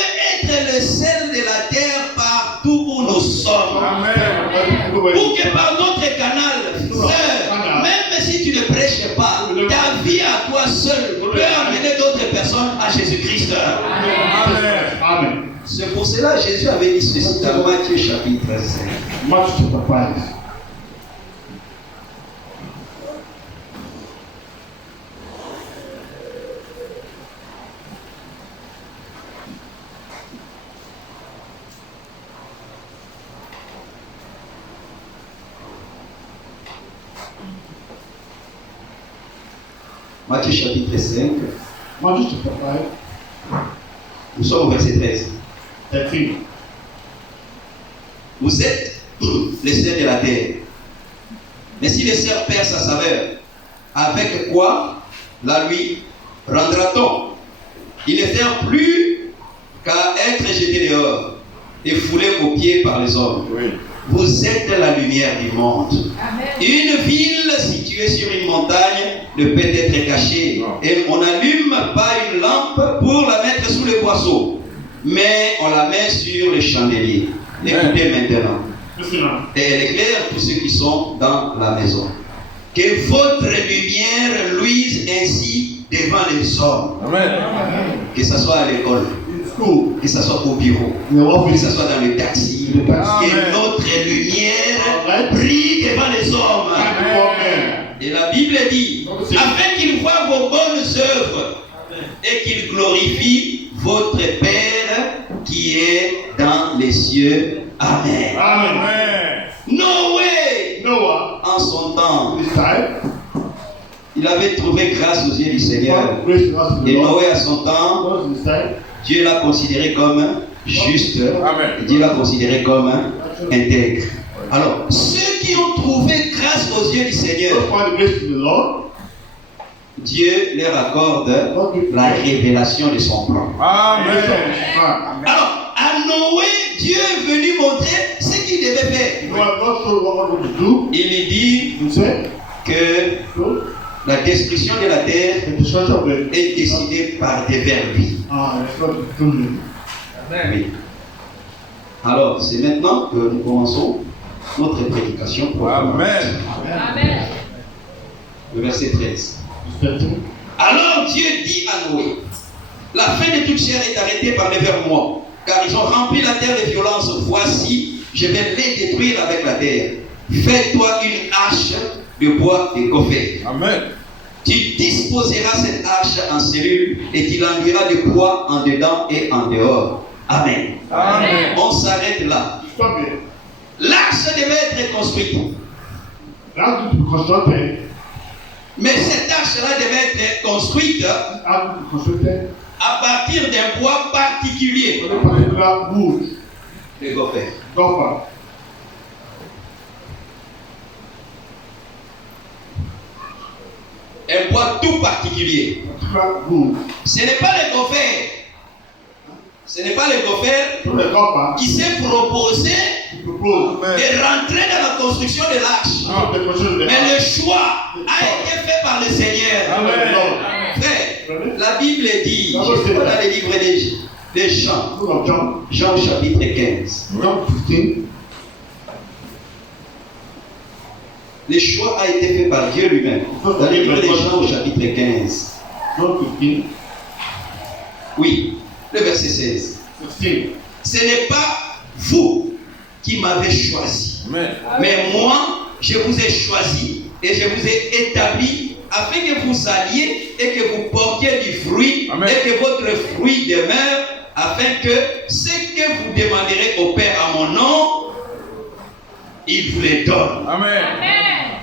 être le sel de la terre partout où nous sommes. Amen. Pour que par notre canal, frère, même si tu ne prêches pas, ta vie à toi seul peut amener d'autres personnes à Jésus-Christ. Amen. Amen. C'est pour cela que Jésus avait dit ceci dans Matthieu chapitre 5. Matthieu chapitre 5. Matthieu chapitre 5. Matthieu chapitre 5. Nous sommes au verset 13. 13. Vous êtes les sels de la terre. Mais si le cerf perd sa saveur, avec quoi la lui rendra-t-on? Il ne sert plus qu'à être jeté dehors et foulé aux pieds par les hommes. Oui. Vous êtes la lumière du monde. Amen. Une ville située sur une montagne ne peut être cachée. Non. Et on n'allume pas une lampe pour la mettre sous le boisseau, mais on la met sur le chandelier. Écoutez maintenant. Et elle éclaire tous ceux qui sont dans la maison. Que votre lumière luise ainsi devant les hommes. Amen. Que ce soit à l'école, que ce soit au bureau, que ce soit dans le taxi. Le taxi. Que notre lumière brille devant les hommes. Amen. Et la Bible dit, afin qu'ils voient vos bonnes œuvres et qu'ils glorifient votre Père qui est dans les cieux. Amen. Amen. Noé, Noah, en son temps, this time, il avait trouvé grâce aux yeux du Seigneur. God grace us to the Et Lord. Noé, à son temps, God this time, Dieu l'a considéré comme juste. Amen. Et Dieu l'a considéré comme intègre. Alors, ceux qui ont trouvé grâce aux yeux du Seigneur, God find grace to the Lord. Dieu leur accorde la révélation de son plan. Amen. Alors, à Noé, Dieu est venu montrer ce qu'il devait faire. You are not sure what God will do. Il lui dit You say, que good. la destruction de la terre The destruction of the est décidée par des verbes. it's not through me. Oui. Alors, c'est maintenant que nous commençons notre prédication pour Amen. Amen. le verset 13. Verse 13. Alors Dieu dit à Noé, la fin de toute chair est arrêtée par les vers moi, car ils ont rempli la terre de violence. Voici, je vais les détruire avec la terre. Fais-toi une hache de bois de gopher. Amen. Tu disposeras cette hache en cellules et tu l'enduiras de bois en dedans et en dehors. Amen. Amen. On s'arrête là. Stop it. L'arche devait être construite. Now to be constructed. Mais cette arche-là devait être construite Now to be constructed. à partir d'un bois particulier. On a particular wood. Le gopher. Gopher. Un bois tout particulier. Particular wood. Ce n'est pas le gopher. Ce n'est pas le gopher So the gopher, qui s'est proposé he proposed. de rentrer dans la construction de l'arche. So the construction of the Mais le house. choix a été fait par le Seigneur. Amen. Frère, la Bible dit, je suis pas dans les livres des Jean, Book of John. Jean chapitre 15. John 15. Le choix a été fait par Dieu lui-même. Dans le livre des Jean au chapitre 15. John 15. Oui, le verset 16. 16. Ce n'est pas vous qui m'avez choisi, Amen. mais moi, je vous ai choisi et je vous ai établi afin que vous alliez et que vous portiez du fruit. Amen. Et que votre fruit demeure, afin que ce que vous demanderez au Père à mon nom, il vous le donne. Amen.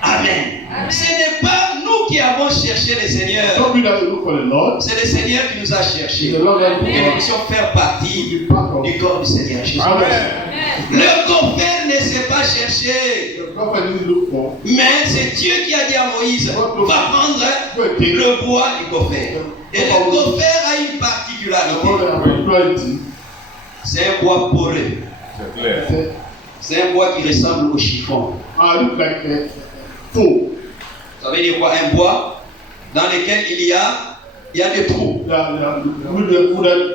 Amen. Ce n'est pas nous qui avons cherché le Seigneur, Don't be that look for the Lord. c'est le Seigneur qui nous a cherchés. The Lord has Et nous been puissions faire partie the part of du corps du Seigneur Jésus. Amen. Le gopher ne s'est pas cherché, the prophet didn't look for. mais c'est Dieu qui a dit à Moïse, va prendre le bois du gopher. Et le gopher a une The particularité, Lord has particularity. c'est un bois poreux, C'est clair. Said, c'est un bois qui ressemble au chiffon. look like a fool. Ça veut dire quoi? Un bois dans lequel il y a des trous.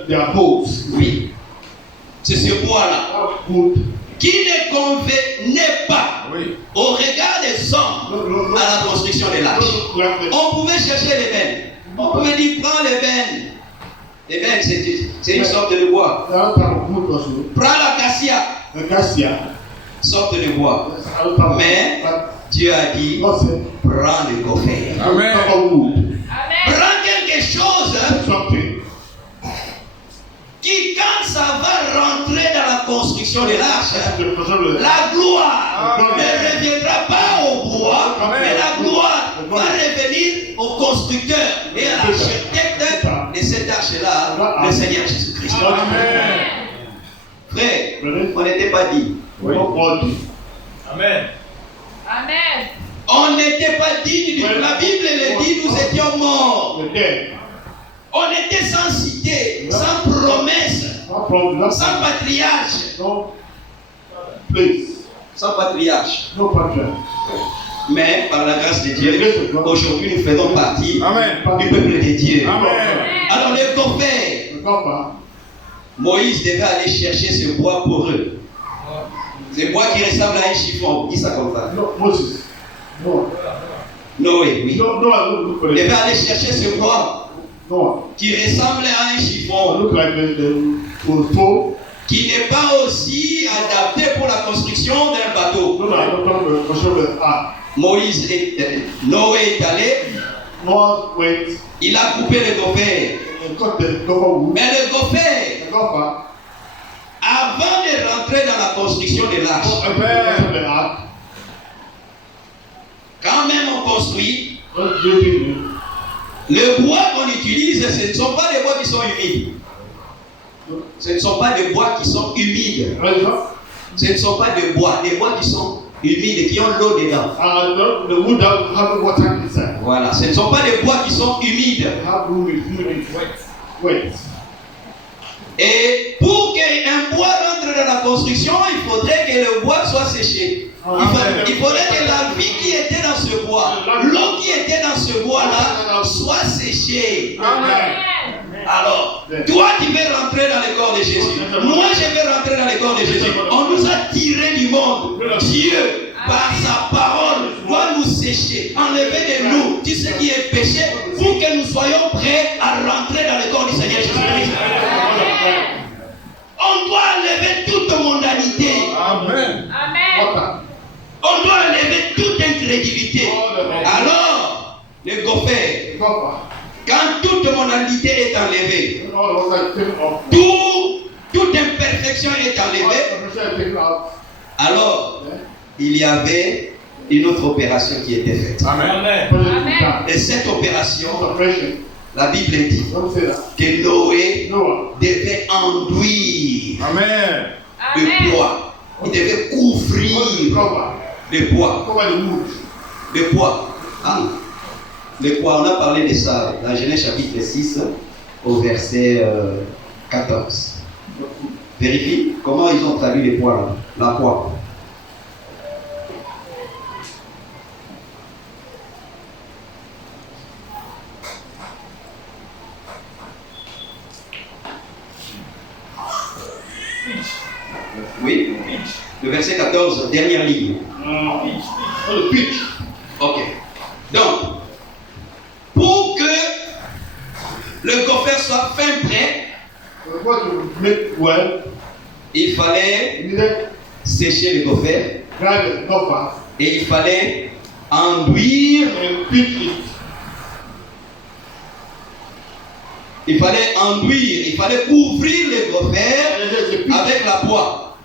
their holes. Oui. C'est ce bois-là That wood. qui ne convenait pas Oui. au regard des hommes à la construction de l'arche. Don't look like the On pouvait chercher les bennes. On pouvait dire prends les bennes. Les bennes, c'est une sorte de bois. that type of wood also. Prends l'acacia, Acacia. sorte de bois. That's another type of Mais but Dieu a dit God said, prends le gopher. Amen. type of wood. Prends quelque chose Something. qui, quand ça va rentrer dans la construction de l'arche, The person will- la gloire Amen. ne reviendra pas au bois, Amen. mais la gloire va revenir au constructeur et à l'architecte de cette arche-là, le Seigneur Jésus-Christ. Amen. Frère, Brother, on n'était pas dit. Oui. not body. Amen. On n'était pas digne du tout. La Bible le dit, nous étions morts. The dead. On était sans cité, sans promesse, Not from that sans patriarche. no place. Sans patriarche. No patriarch. Mais par la grâce de Dieu, aujourd'hui nous faisons partie Amen. du peuple de Dieu. Amen. Alors le gopher, The copper. Moïse devait aller chercher ce bois pour eux. Ce bois qui ressemble à un chiffon. Dis ça comme ça. No Moses. No. Noé, oui. No, no, I don't look for Il devait it. aller chercher ce bois No. qui ressemble à un I chiffon, look like the photo. qui n'est pas aussi adapté pour la construction d'un bateau. No, I don't know the question with ah. Noé est allé, Noah went il a coupé le gopher. and cut the copper wood. Mais le gopher, The copper. avant de rentrer dans la construction de l'arche, Amen. The ark. quand même on construit, Not building. le bois qu'on utilise, ce ne sont pas des bois qui sont humides. Ce ne sont pas des bois qui sont humides. Ce ne sont pas des bois qui sont humides, qui ont l'eau dedans. The wood that have water inside. Voilà, ce ne sont pas des bois qui sont humides. Have room with humidity. Wet. Et pour qu'un bois rentre dans la construction, il faudrait que le bois soit séché. Il faudrait que la vie qui était dans ce bois, l'eau qui était dans ce bois-là, soit séchée. Amen. Alors, toi tu veux rentrer dans le corps de Jésus. Moi je veux rentrer dans le corps de Jésus. On nous a tirés du monde. Dieu, par sa parole, doit nous sécher, enlever de nous tout ce qui est péché pour que nous soyons prêts à rentrer dans le corps du Seigneur Jésus-Christ. On doit enlever toute mondanité. Amen. Water. On doit enlever toute incrédulité. Alors, le gopher, Copper. quand toute mondanité est enlevée, All the water is taken off. toute imperfection est enlevée, All the pressure is taken out. alors il y avait une autre opération qui était faite. Amen. Pressure is down. Et cette opération, Not pressure. la Bible dit Don't say that. que Noé Noah. devait enduire Amen. de bois. Il devait couvrir Cover. de bois. Cover the wood. Le poids. Ah. Le poids, on a parlé de ça dans Genèse chapitre 6 au verset 14. Vérifie comment ils ont traduit les poids là. La poids. Oui. Le verset 14, dernière ligne. The pitch. Ok. Donc, pour que le gopher soit fin prêt, What to make well, il fallait you needed sécher le gopher dry the copper et il fallait enduire. and pitch it. Il fallait enduire, il fallait couvrir le gopher And there's a pitch. avec la poix.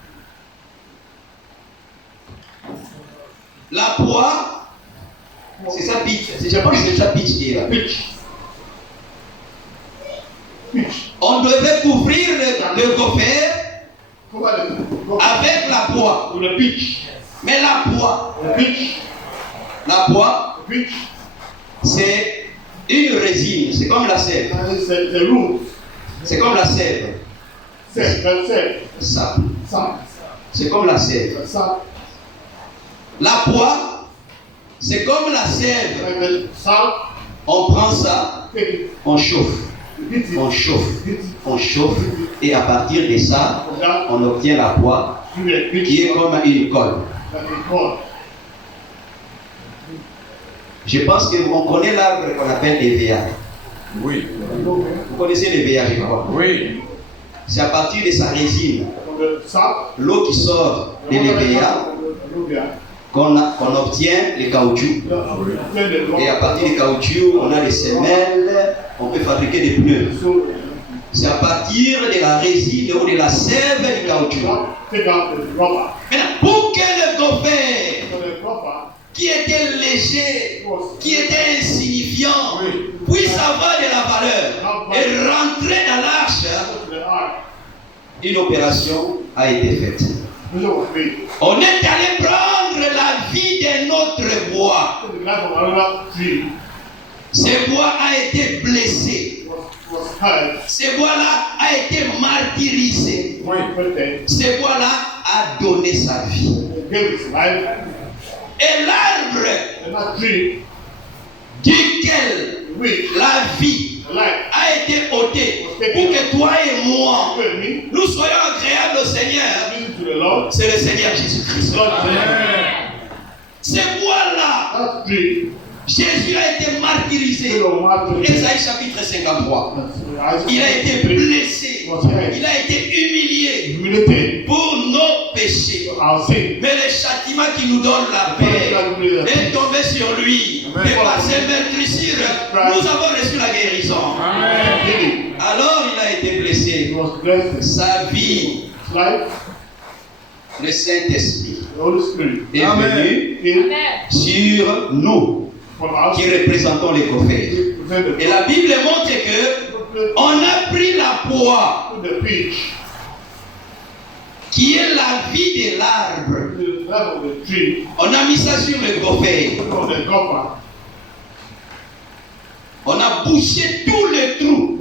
La poix, c'est ça pitch. Je pense que c'est ça pitch qui est là. Pitch. Pitch. On devait couvrir le gopher Cover the copper avec la poix. with a pitch. Mais la poix, The pitch. la poix, The pitch. c'est une résine, c'est comme la sève. And it's the root. C'est comme la sève. Sap. That's it. Ça, Sap. c'est comme la sève. Sap. La poix, c'est comme la sève. Like the salt. On prend ça, Take it. on chauffe. On chauffe, et à partir de ça, on obtient la poix qui est comme une colle. Je pense qu'on connaît l'arbre qu'on appelle l'EVA. Oui. Vous connaissez l'EVA, je crois. Oui. C'est à partir de sa résine, l'eau qui sort de l'EVA, qu'on obtient le caoutchouc. Et à partir du caoutchouc, on a les semelles, on peut fabriquer des pneus. C'est à partir de la résine ou de la sève du caoutchouc. Maintenant, pour que le gopher, qui était léger, qui était insignifiant, puisse avoir de la valeur et rentrer dans l'arche, une opération a été faite. On est allé prendre la vie d'un autre bois. Ce bois a été blessé. Ce bois-là a été martyrisé. Ce bois-là a donné sa vie. Et l'arbre duquel la vie a été ôtée pour que toi et moi, nous soyons agréables au Seigneur, c'est le Seigneur Jésus-Christ. Ce bois-là, Jésus a été martyrisé. Ésaïe chapitre 53. Il a été blessé. Il a été humilié pour nos péchés. Mais le châtiment qui nous donne la paix est tombé sur lui. Et par ses meurtrissures, nous avons reçu la guérison. Alors il a été blessé. Sa vie, le Saint-Esprit est venu sur nous qui représentons les gophers. Et la Bible montre que on a pris la poix qui est la vie de l'arbre. On a mis ça sur le gopher. On a bouché tous les trous.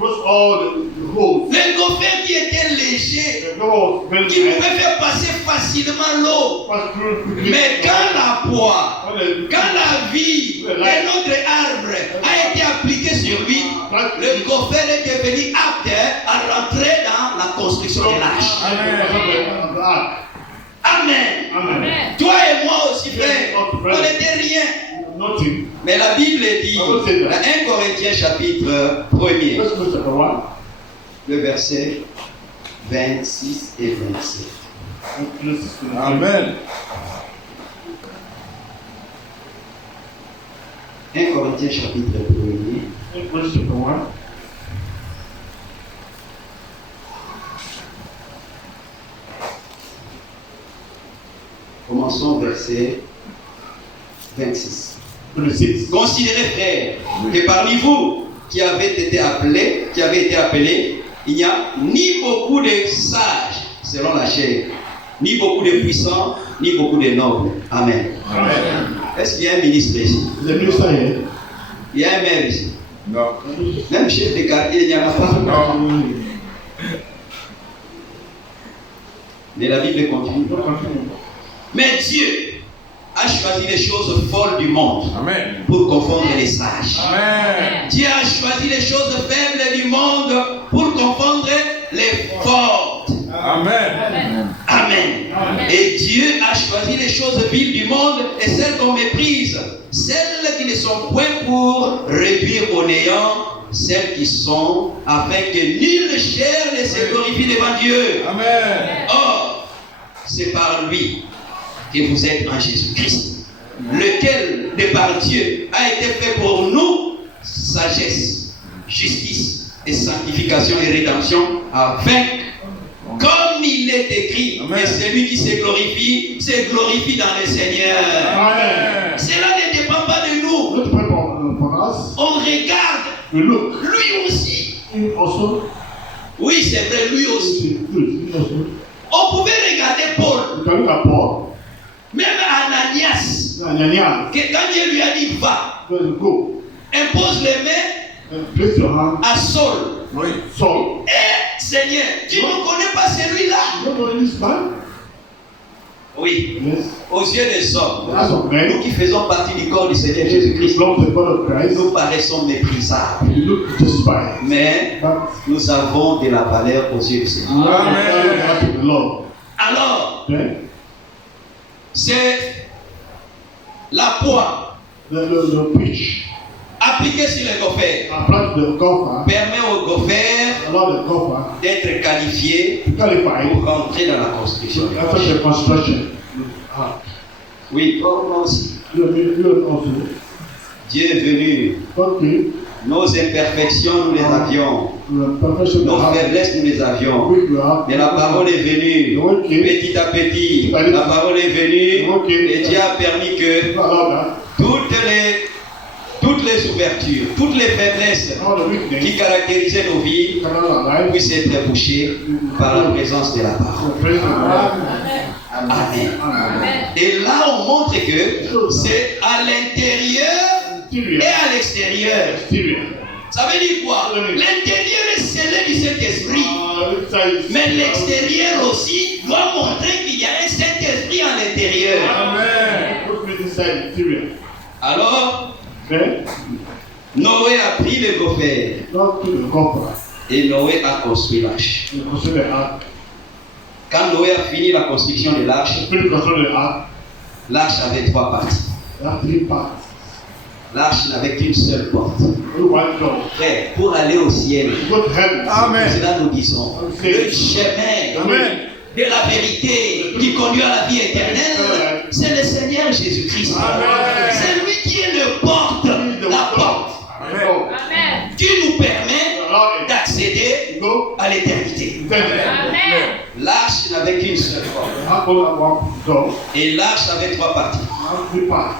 Le gopher qui était léger, qui pouvait faire passer facilement l'eau. Mais quand la poix, quand la vie de notre arbre a été appliquée sur lui, le gopher est devenu apte à rentrer dans la construction de l'arche. Amen. Amen. Toi et moi aussi, frère, on n'était rien. Mais la Bible dit, dans 1 Corinthiens chapitre 1er, le verset 26 et 27. Amen. 1 Corinthiens chapitre 1er. Commençons verset 26. Considérez, frères, que parmi vous qui avez été appelés, il n'y a ni beaucoup de sages selon la chair, ni beaucoup de puissants, ni beaucoup de nobles. Amen. Amen. Est-ce qu'il y a un ministre ici? Il y a un maire ici? Non. Même chef de quartier, il n'y en a pas. Non. Mais la Bible continue. Mais Dieu a choisi les choses folles du monde. Amen. Pour confondre les sages. Amen. Dieu a choisi les choses faibles du monde pour confondre les fortes. Amen. Amen. Amen. Et Dieu a choisi les choses viles du monde et celles qu'on méprise, celles qui ne sont point pour réduire au néant, celles qui sont afin que nulle chair ne se glorifie devant Dieu. Amen. Or, c'est par lui que vous êtes en Jésus-Christ, lequel, de par Dieu, a été fait pour nous sagesse, justice et sanctification et rédemption, afin, comme il est écrit, que celui qui se glorifie dans le Seigneur. Amen. Cela ne dépend pas de nous. On regarde lui aussi. Oui, c'est vrai, lui aussi. On pouvait regarder Paul. Même Ananias, que quand Dieu lui a dit va, impose les mains à Saul. Et Seigneur, tu ne connais pas celui-là. Oui. Yes. Aux yeux des hommes, As of men, nous qui faisons partie du corps du Seigneur Jésus-Christ, belong to the body of Christ. nous paraissons méprisables. You look despised. Mais But nous avons de la valeur aux yeux du Seigneur. you are very happy with the Lord. Alors, Then c'est la poix the pitch appliquée sur les gophères applied to the golfer, permet aux gophères allow the golfer d'être qualifiés to qualify pour rentrer dans la construction. after the construction. Oui, moi aussi. You also Dieu est venu. God came, Nos imperfections, nous les avions. the perfection Nos of faiblesses, nous les avions. we are. Mais la parole est venue. God came, Petit à petit, la parole est venue. God Et Dieu came, a permis que allow that. toutes les ouvertures, toutes les faiblesses All the weakness qui caractérisaient nos vies cannot alive. puissent être bouchées par la présence de la parole. The presence of God. Amen. Amen. Et là, on montre que c'est à l'intérieur et Exterior. à l'extérieur. Exterior. Ça veut dire quoi? L'intérieur est scellé du Saint-Esprit. Inside. Mais l'extérieur aussi doit montrer qu'il y a un Saint-Esprit à l'intérieur. Amen. What means inside exterior? Alors, Then, Noé a pris le gophère not to the golfer. et Noé a construit l'arche. You consider the ark. Quand Noé a fini la construction de l'arche, When you consider the ark, l'arche avait 3 parties. there are 3 parts. L'arche n'avait qu'une seule porte. Only one door. Frère, pour aller au ciel, You go to heaven. Amen. c'est là nous disons, le chemin Amen. de la vérité qui conduit à la vie éternelle, c'est le Seigneur Jésus-Christ. Amen. C'est lui qui est le porte, la porte, Amen. qui nous permet d'accéder You go. à l'éternité. Amen. L'arche n'avait qu'une seule porte. Ark only have one door. Et l'arche avait 3 parties. Now 3 parts.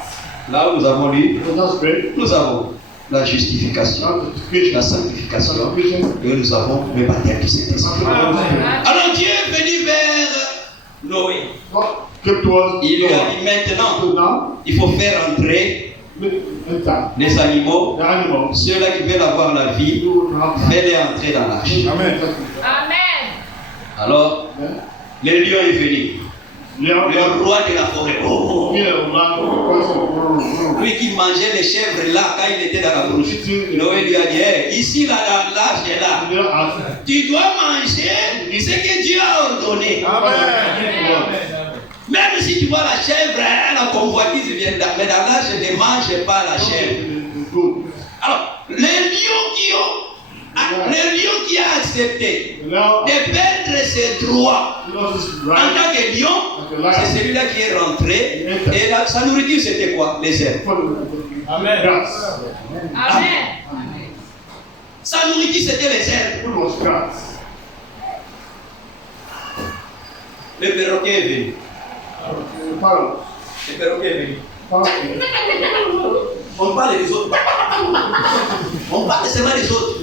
Là où nous avons lu, So that's great. nous avons la justification, Now justification. la sanctification, Sanctification. et nous avons le baptême du Saint-Esprit. Alors Dieu est venu vers Noé. God came to us. Il lui a dit maintenant, So now, il faut faire entrer enter. les animaux, The animals. ceux-là qui veulent avoir la vie, You will have fais-les entrer dans l'arche. Amen. Alors, le lion est venu, le roi de la forêt. Oh, lui qui mangeait les chèvres là quand il était dans la brousse. Noé lui a dit, hey, ici là, l'arche est là. Tu dois manger ce que Dieu a ordonné. Même si tu vois la chèvre, la convoitise vient là, mais dans l'arche, ne mange pas la chèvre. Alors, les lions qui a accepté de perdre ses droits en tant que lion, c'est celui-là qui est rentré. Et là, sa nourriture, c'était quoi? Les herbes. Amen. Sa nourriture, c'était les herbes. Le perroquet est venu. Le perroquet est venu. On parle des autres. On parle seulement des autres.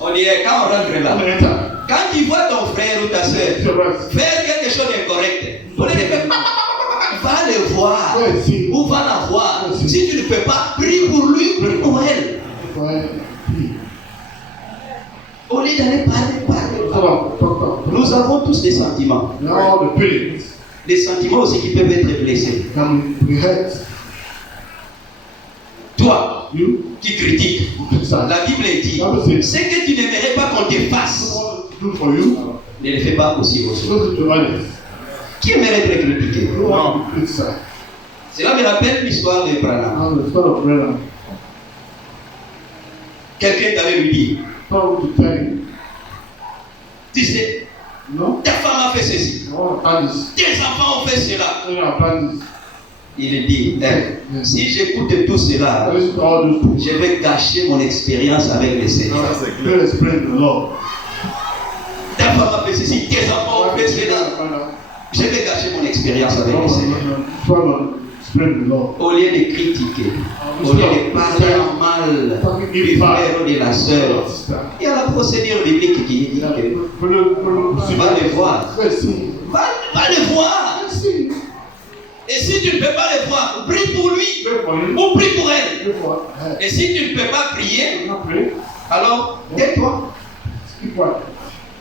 On dit, quand on rentre là, quand tu vois ton frère ou ta soeur faire quelque chose d'incorrect, on dit, va le voir ou va la voir. Si tu ne peux pas, prie pour lui, prie pour elle. Au lieu d'aller parler. Nous avons tous des sentiments. Des sentiments aussi qui peuvent être blessés. Toi, qui critique, la Bible dit, ce que tu n'aimerais pas qu'on te fasse, ne le fais pas aussi aux autres. Qui aimerait être critiqué? Cela me rappelle l'histoire de Branham. Quelqu'un t'avait lui dit, tu sais, ta femme a fait ceci, tes enfants ont fait cela. Il dit, si j'écoute tout cela, je vais gâcher mon expérience avec le Seigneur. Ta femme a fait ceci, tes enfants ont fait cela. Je vais gâcher mon expérience avec le Seigneur. Au lieu de critiquer, au lieu de parler en mal du frère ou de la sœur, il y a la procédure biblique qui dit que va le voir. Va le voir. Et si tu ne peux pas le voir, prie pour lui ou prie pour elle. Et si tu ne peux pas prier, alors tais-toi.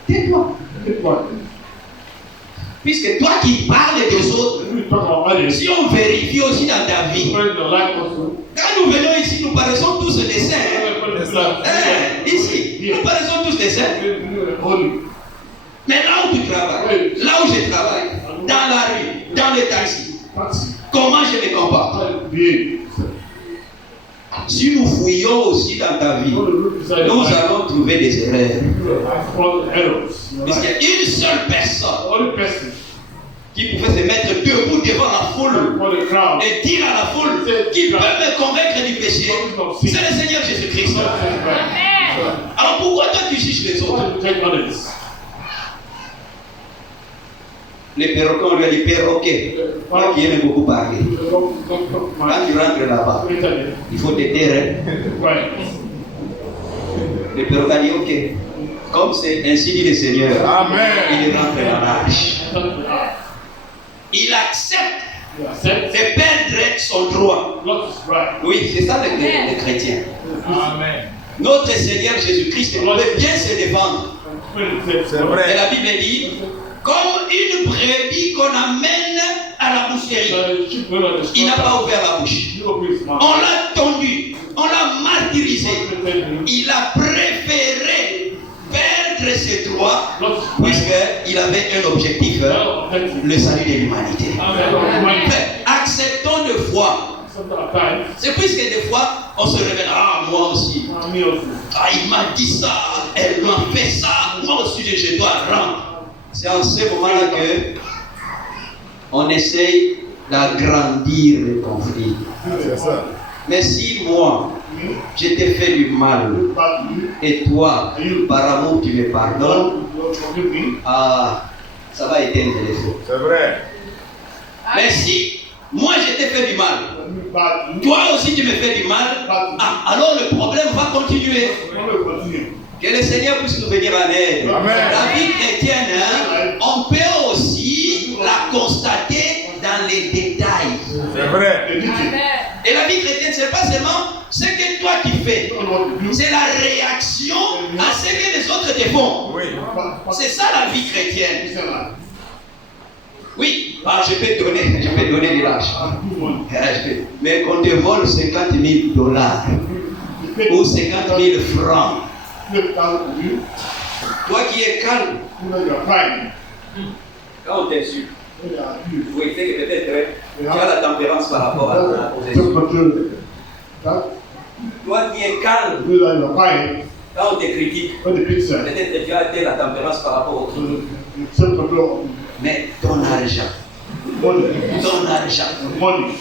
Tais-toi. Puisque toi qui parles des autres, si on vérifie aussi dans ta vie, quand nous venons ici, nous paraissons tous des saints. Ici, nous paraissons tous des saints. Mais là où tu travailles, là où je travaille, dans la rue, dans le taxi, comment je me comporte? Si nous fouillons aussi dans ta vie, nous allons trouver des erreurs. Parce qu'il y a une seule personne qui pouvait se mettre debout devant la foule et dire à la foule qui peut me convaincre du péché, c'est le Seigneur Jésus-Christ. Alors pourquoi toi tu juges les autres? Les perroquets, on lui a dit perroquet. Moi qui aime beaucoup parler. Quand tu rentres là-bas, il faut te taire. Le perroquet a dit ok. Comme c'est ainsi dit le Seigneur, il rentre dans l'arche. Il accepte de perdre son droit. Oui, c'est ça les chrétiens. Amen. Notre Seigneur Jésus-Christ peut bien se défendre. C'est vrai. Et la Bible dit, comme une brebis qu'on amène à la boucherie, il n'a pas ouvert la bouche. On l'a tendu, on l'a martyrisé. Il a préféré perdre ses droits puisqu'il avait un objectif, le salut de l'humanité. Acceptons de foi. C'est puisque des fois on se révèle, ah moi aussi, ah il m'a dit ça, elle m'a fait ça, moi aussi je dois rendre. C'est en ce moment-là que on essaye d'agrandir le conflit. C'est ça. Mais si moi je t'ai fait du mal et toi par amour tu me pardonnes, ah ça va éteindre les feux. C'est vrai. Mais si moi je t'ai fait du mal, toi aussi tu me fais du mal, alors le problème va continuer. Que le Seigneur puisse nous venir en aide. Amen. La vie chrétienne, on peut aussi la constater dans les détails. C'est vrai. Et la vie chrétienne, ce n'est pas seulement ce que toi tu fais, c'est la réaction à ce que les autres te font. Oui. C'est ça la vie chrétienne. Oui, je peux donner de l'argent. Mais qu'on te vole 50 000 $ ou 50 000 francs. Toi qui es calme, quand on t'insulte, vous évitez que peut-être tu as la tempérance par rapport à la possession. Toi qui es calme, quand on te critique, peut-être tu as la tempérance par rapport au truc. Mais ton argent,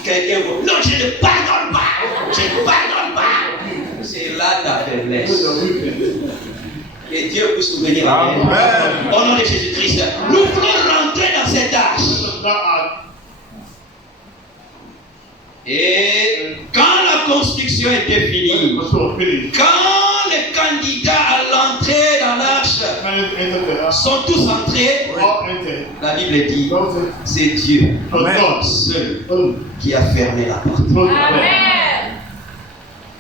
quelqu'un vous... Non, je ne pardonne pas, je ne pardonne pas. C'est là ta faiblesse. Que Dieu puisse nous venir à l'aide. Au nom de Jésus-Christ, nous voulons rentrer dans cette arche. Et quand la construction était finie, quand les candidats à l'entrée dans l'arche sont tous entrés, la Bible dit, c'est Dieu seul qui a fermé la porte. Amen.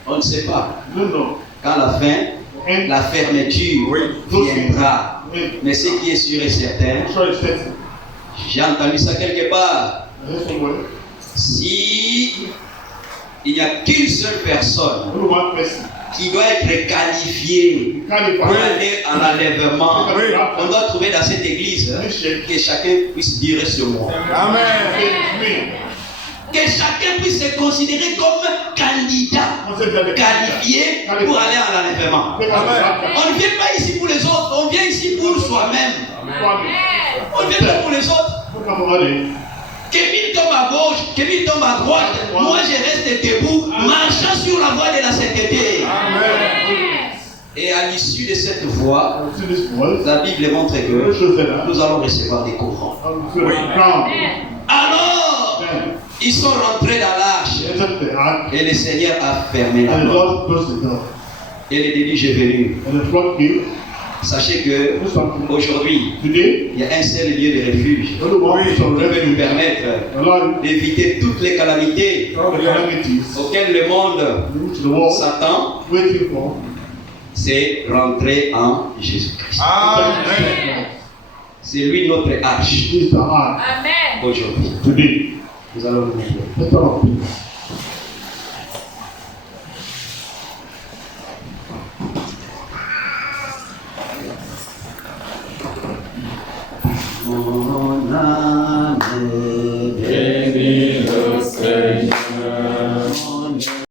On ne sait pas quand la fermeture viendra. Mais ce qui est sûr et certain, j'ai entendu ça quelque part. Si il n'y a qu'une seule personne qui doit être qualifiée pour aller à l'enlèvement, on doit trouver dans cette église que chacun puisse dire ce mot. Amen. Que chacun puisse se considérer comme candidat qualifié pour aller à l'enlèvement. On ne vient pas ici pour les autres, on vient ici pour soi-même. On ne vient pas pour les autres. Kevin tombe à gauche, Kevin tombe à droite, moi je reste debout, marchant sur la voie de la sainteté. Et à l'issue de cette voie, la Bible montre que nous allons recevoir des couronnes. Alors, ils sont rentrés dans l'arche et le Seigneur a fermé la porte. Et le déluge est venu. Sachez que aujourd'hui, il y a un seul lieu de refuge qui peut nous permettre d'éviter toutes les calamités auxquelles le monde s'attend. C'est rentrer en Jésus-Christ. Amen. C'est lui notre arche. He is the ark. Amen. Aujourd'hui, Today, nous allons nous montrer. let's talk about it. Mon âme est bénie.